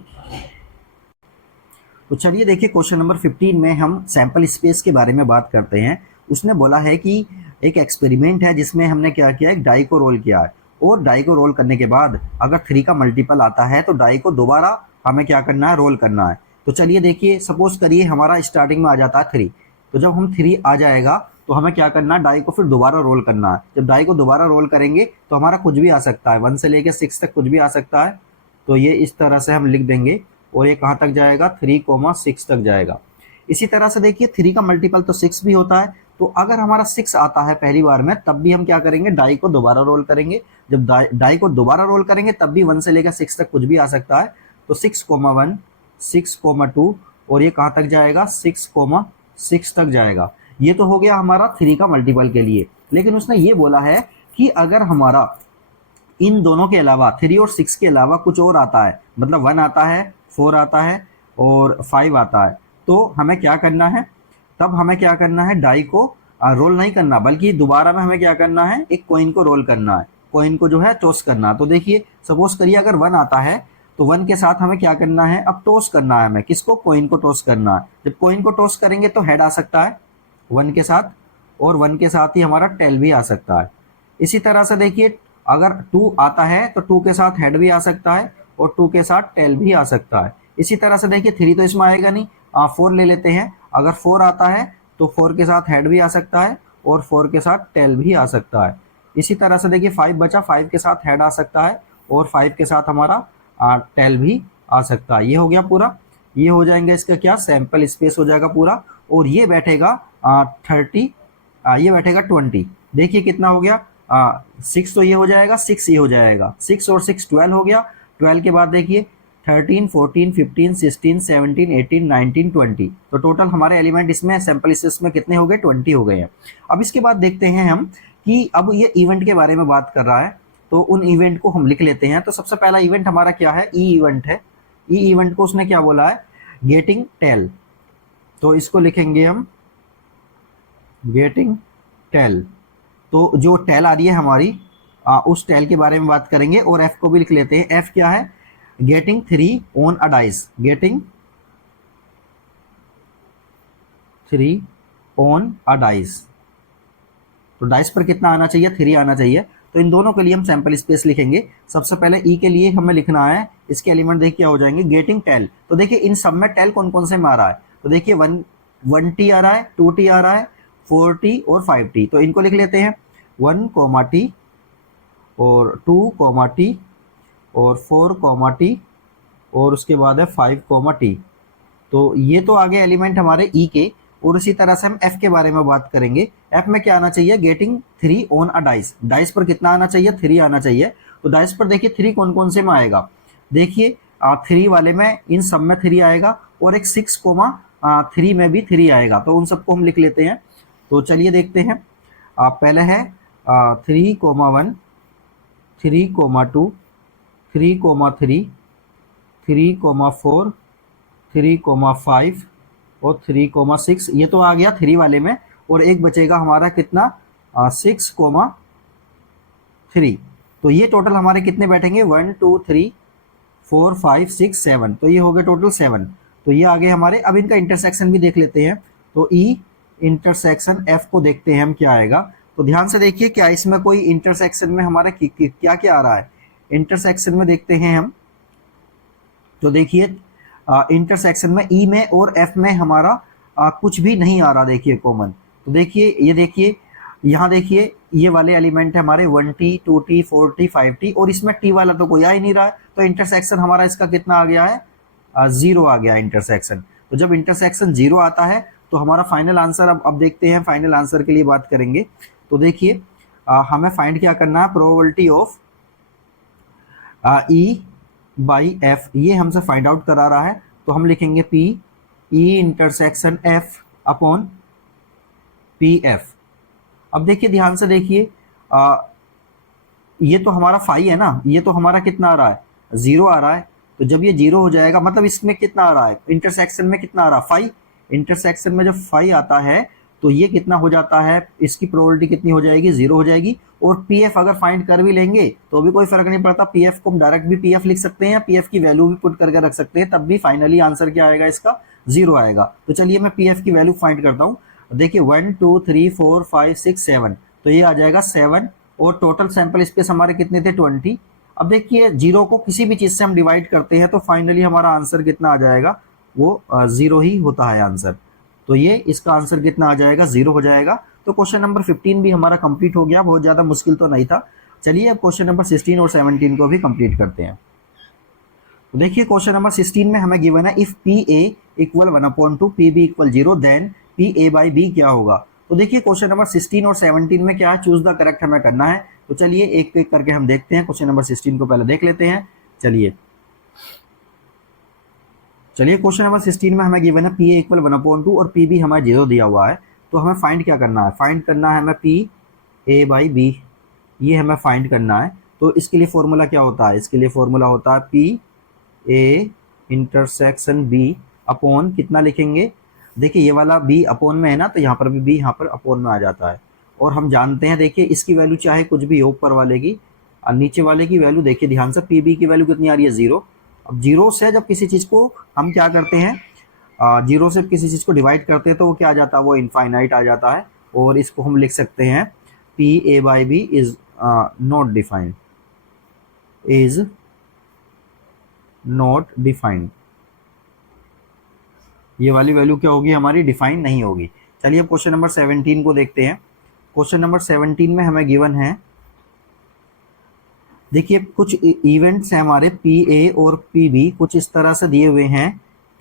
तो चलिए देखिए क्वेश्चन नंबर 15 में हम सैंपल स्पेस के बारे में बात करते हैं। उसने बोला है कि एक एक्सपेरिमेंट है जिसमें हमने क्या किया, एक डाई को रोल किया है, और डाई को रोल करने के बाद अगर 3 का मल्टीपल आता है तो डाई को दोबारा हमें क्या करना है, रोल करना है। तो चलिए देखिए, सपोज करिए हमारा स्टार्टिंग में आ जाता है 3। तो जब हम 3 आ जाएगा तो हमें क्या करना है, डाई को फिर दोबारा रोल करना है। जब डाई को दोबारा रोल करेंगे तो हमारा कुछ भी आ सकता है, 1 से लेकर 6 तक कुछ भी आ सकता है। तो ये इस तरह से हम लिख देंगे और ये कहाँ तक जाएगा, 3,6 तक जाएगा। इसी तरह से देखिए 3 का मल्टीपल तो 6 भी होता है। तो अगर हमारा 6 आता है पहली बार में, तब भी हम क्या करेंगे, डाई को दोबारा रोल करेंगे। जब डाई को दोबारा रोल करेंगे तब भी 1 से लेकर 6 तक कुछ भी आ सकता है। तो 6,1, 6,2 और ये कहाँ तक जाएगा, 6,6 तक जाएगा। ये तो हो गया हमारा 3 का मल्टीपल के लिए। लेकिन उसने ये बोला है कि अगर हमारा इन दोनों के अलावा 3 और 6 के अलावा कुछ और आता है, मतलब 1 आता है, 4 आता है और 5 आता है, तो हमें क्या करना है, तब हमें क्या करना है, डाई को रोल नहीं करना, बल्कि दोबारा में हमें क्या करना है, एक कॉइन को रोल करना है, कॉइन को जो है टॉस करना। तो देखिए सपोज करिए अगर 1 आता है तो 1 के साथ हमें क्या करना है, अब टॉस करना है हमें, किसको, कॉइन को टॉस करना है। जब कॉइन को टॉस करेंगे तो हेड आ सकता है 1 के साथ, और 1 के साथ ही हमारा टेल भी आ सकता है। इसी तरह से देखिए अगर 2 आता है तो 2 के साथ हेड भी आ सकता है और 2 के साथ टेल भी आ सकता है। इसी तरह से देखिए 3 तो इसमें आएगा नहीं, 4 ले लेते हैं। अगर 4 आता है तो 4 के साथ हेड भी आ सकता है और 4 के साथ टेल भी आ सकता है। इसी तरह से देखिए 5 बचा, 5 के साथ हेड आ सकता है और 5 के साथ हमारा टेल भी आ सकता है। ये हो गया पूरा, ये हो जाएंगे इसका क्या, सैंपल स्पेस हो जाएगा पूरा। और ये बैठेगा 30, ये बैठेगा 20। देखिए कितना हो गया, 6 तो ये हो जाएगा, 6 ये हो जाएगा, 6 और 6 12 हो गया। 12 के बाद देखिए 13, 14, 15, 16, 17, 18, 19, 20। तो टोटल हमारे एलिमेंट इसमें सैंपल स्पेस में कितने हो गए, 20 हो गए हैं। अब इसके बाद देखते हैं हम कि अब ये इवेंट के बारे में बात कर रहा है, तो उन इवेंट को हम लिख लेते हैं। तो सबसे पहला इवेंट हमारा क्या है, ई इवेंट है। ई इवेंट को उसने क्या बोला है, गेटिंग टेल। तो इसको लिखेंगे हम गेटिंग टेल। तो जो टेल आ रही है हमारी, उस टेल के बारे में बात करेंगे। और एफ को भी लिख लेते हैं। एफ क्या है, getting 3 on a dice, getting 3 on a dice. तो डाइस पर कितना आना चाहिए, 3 आना चाहिए। तो इन दोनों के लिए हम सैंपल स्पेस लिखेंगे। सबसे पहले ई के लिए हमें लिखना है, इसके एलिमेंट देखिए क्या हो जाएंगे, गेटिंग टेल। तो देखिए इन सब में टेल कौन कौन से में आ रहा है, तो देखिए 1T आ रहा है, 2T आ रहा है, 4T और 5T। तो इनको लिख लेते हैं 1, और 2, और 4, और उसके बाद है 5, तो ये तो आगे एलिमेंट हमारे ई के। और इसी तरह से हम एफ के बारे में बात करेंगे। एफ में क्या आना चाहिए, getting 3 on a dice. Dice पर कितना आना चाहिए, 3 आना चाहिए। तो डाइस पर देखिए 3 कौन कौन से में आएगा, देखिए 3 वाले में इन सब में 3 आएगा, और एक 6,3 में भी 3 आएगा। तो उन सबको हम लिख लेते हैं। तो चलिए देखते हैं। पहले है 3,1, 3,2, 3,3, 3,4, 3,5 और 3,6। ये तो आ गया 3 वाले में। और एक बचेगा हमारा कितना, 6,3। तो ये टोटल हमारे कितने बैठेंगे, 1, 2, 3, 4, 5, 6, 7। तो ये हो गए टोटल 7। तो ये आगे हमारे। अब इनका इंटरसेक्शन भी देख लेते हैं। तो ई इंटरसेक्शन एफ को देखते हैं हम क्या आएगा। तो ध्यान से देखिए, क्या इसमें कोई इंटरसेक्शन में हमारा क्या क्या आ रहा है। इंटरसेक्शन में देखते हैं हम, तो देखिए इंटरसेक्शन में ई में और एफ में हमारा कुछ भी नहीं आ रहा, देखिए कॉमन। तो देखिए ये देखिए, यहाँ देखिए ये वाले एलिमेंट है हमारे 1T, 2T, 4T, 5T, और इसमें टी वाला तो कोई आ ही नहीं रहा है। तो इंटरसेक्शन हमारा इसका कितना आ गया है, 0 आ गया इंटरसेक्शन। तो जब इंटरसेक्शन 0 आता है तो हमारा फाइनल आंसर, अब देखते हैं फाइनल आंसर के लिए बात करेंगे। तो देखिए हमें फाइंड क्या करना है, probability of E by F, ये हमसे फाइंड आउट करा रहा है। तो हम लिखेंगे P E intersection F upon P F. अब देखिए ध्यान से देखिए, ये तो हमारा 5 है ना, ये तो हमारा कितना आ रहा है, 0 आ रहा है। तो जब ये 0 हो जाएगा, मतलब इसमें कितना आ रहा है, इंटरसेक्शन में कितना आ रहा है, 5। इंटरसेक्शन में जब 5 आता है तो ये कितना हो जाता है, इसकी प्रोबेबिलिटी कितनी हो जाएगी, 0 हो जाएगी। और पी एफ अगर फाइंड कर भी लेंगे तो भी कोई फर्क नहीं पड़ता। पी एफ को हम डायरेक्ट भी पी एफ लिख सकते हैं, पी एफ की वैल्यू भी पुट करके रख सकते हैं, तब भी फाइनली आंसर क्या आएगा, इसका 0 आएगा। तो चलिए मैं पी एफ की वैल्यू फाइंड करता हूँ। देखिए 1, 2, 3, 4, 5, 6, 7, तो ये आ जाएगा 7। और टोटल सैंपल स्पेस हमारे कितने थे, 20। अब देखिए 0 को किसी भी चीज से हम डिवाइड करते हैं तो फाइनली हमारा आंसर कितना आ जाएगा, वो 0 ही होता है आंसर। तो ये इसका आंसर कितना आ जाएगा, 0 हो जाएगा। तो क्वेश्चन नंबर 15 भी हमारा कंप्लीट हो गया, बहुत ज़्यादा मुश्किल तो नहीं था। चलिए अब क्वेश्चन नंबर 16 और 17 को भी कंप्लीट करते हैं। तो देखिए क्वेश्चन नंबर 16 में हमें गिवन है if P A equal 1/2 P B equal 0 then P A by B क्या होगा। तो देखिए क्वेश्चन नंबर 16 और 17 में क्या है, चूज द करेक्ट हमें करना है। तो चलिए एक एक करके हम देखते हैं। क्वेश्चन नंबर 16 को पहले देख लेते हैं। चलिए क्वेश्चन नंबर 16 में हमें गिवन है पी ए इक्वल 1/2 और पी बी हमें 0 दिया हुआ है। तो हमें फाइंड क्या करना है, फाइंड करना है हमें पी ए बाई बी, ये हमें फाइंड करना है। तो इसके लिए फॉर्मूला क्या होता है, इसके लिए फॉर्मूला होता है P A intersection B upon कितना लिखेंगे, देखिए ये वाला बी अपॉन में है ना, तो यहाँ पर भी बी यहाँ पर अपॉन में आ जाता है। और हम जानते हैं देखिए इसकी वैल्यू चाहे कुछ भी हो, ऊपर वाले की और नीचे वाले की वैल्यू देखिए ध्यान से, पी बी की वैल्यू कितनी आ रही है, 0। अब 0 से जब किसी चीज़ को हम क्या करते हैं, 0 से किसी चीज़ को डिवाइड करते हैं तो वो क्या आ जाता है, वो इनफाइनाइट आ जाता है। और इसको हम लिख सकते हैं P A by B is not defined, is not defined. ये वाली वैल्यू क्या होगी हमारी, डिफाइन नहीं होगी। चलिए अब क्वेश्चन नंबर 17 को देखते हैं। क्वेश्चन नंबर 17 में हमें गिवन है, देखिए कुछ इवेंट्स हैं हमारे पी ए और पी बी, कुछ इस तरह से दिए हुए हैं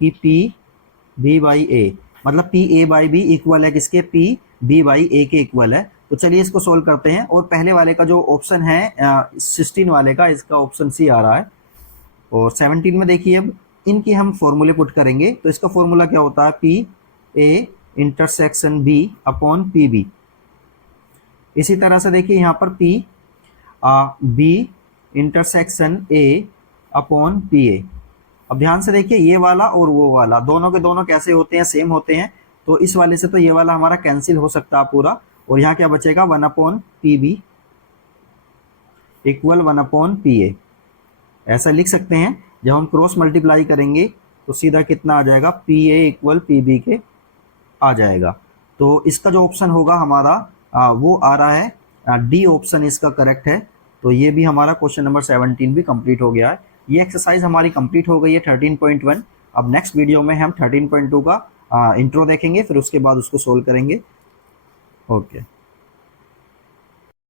कि पी बी बाई ए, मतलब P A by B equal है किसके, पी बी बाई ए के इक्वल है। तो चलिए इसको सोल्व करते हैं। और पहले वाले का जो ऑप्शन है 16 वाले का, इसका ऑप्शन सी आ रहा है। और 17 में देखिए अब इनकी हम फॉर्मूले पुट करेंगे। तो इसका फॉर्मूला क्या होता है, P A intersection B upon P B. इसी तरह से देखिए यहाँ पर P B intersection A upon P A. अब ध्यान से देखिए ये वाला और वो वाला दोनों के दोनों कैसे होते हैं, सेम होते हैं। तो इस वाले से तो ये वाला हमारा कैंसिल हो सकता है पूरा, और यहाँ क्या बचेगा, 1 upon P B equal 1 upon P A, ऐसा लिख सकते हैं। जब हम क्रॉस मल्टीप्लाई करेंगे तो सीधा कितना आ जाएगा, P A equal P B के आ जाएगा। तो इसका जो ऑप्शन होगा हमारा वो आ रहा है डी ऑप्शन इसका करेक्ट है। तो ये भी हमारा क्वेश्चन नंबर 17 भी कंप्लीट हो गया है। ये एक्सरसाइज हमारी कंप्लीट हो गई है 13.1। अब नेक्स्ट वीडियो में हम 13.2 का इंट्रो देखेंगे, फिर उसके बाद उसको सोल्व करेंगे। ओके।